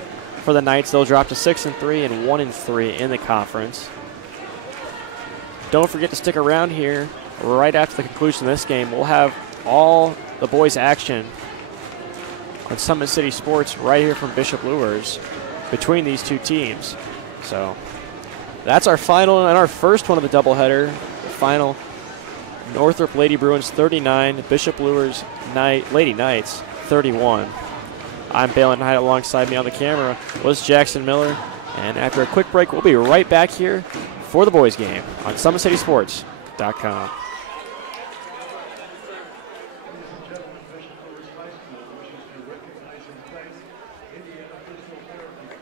For the Knights, they'll drop to 6-3 and 1-3 in the conference. Don't forget to stick around here. Right after the conclusion of this game, we'll have all the boys' action on Summit City Sports right here from Bishop Luers between these two teams. So that's our final and our first one of the doubleheader. The final, Northrop Lady Bruins 39, Bishop Luers Lady Knights 31. I'm Balin Hyde. Alongside me on the camera was Jackson Miller. And after a quick break, we'll be right back here for the boys game on SummitCitySports.com.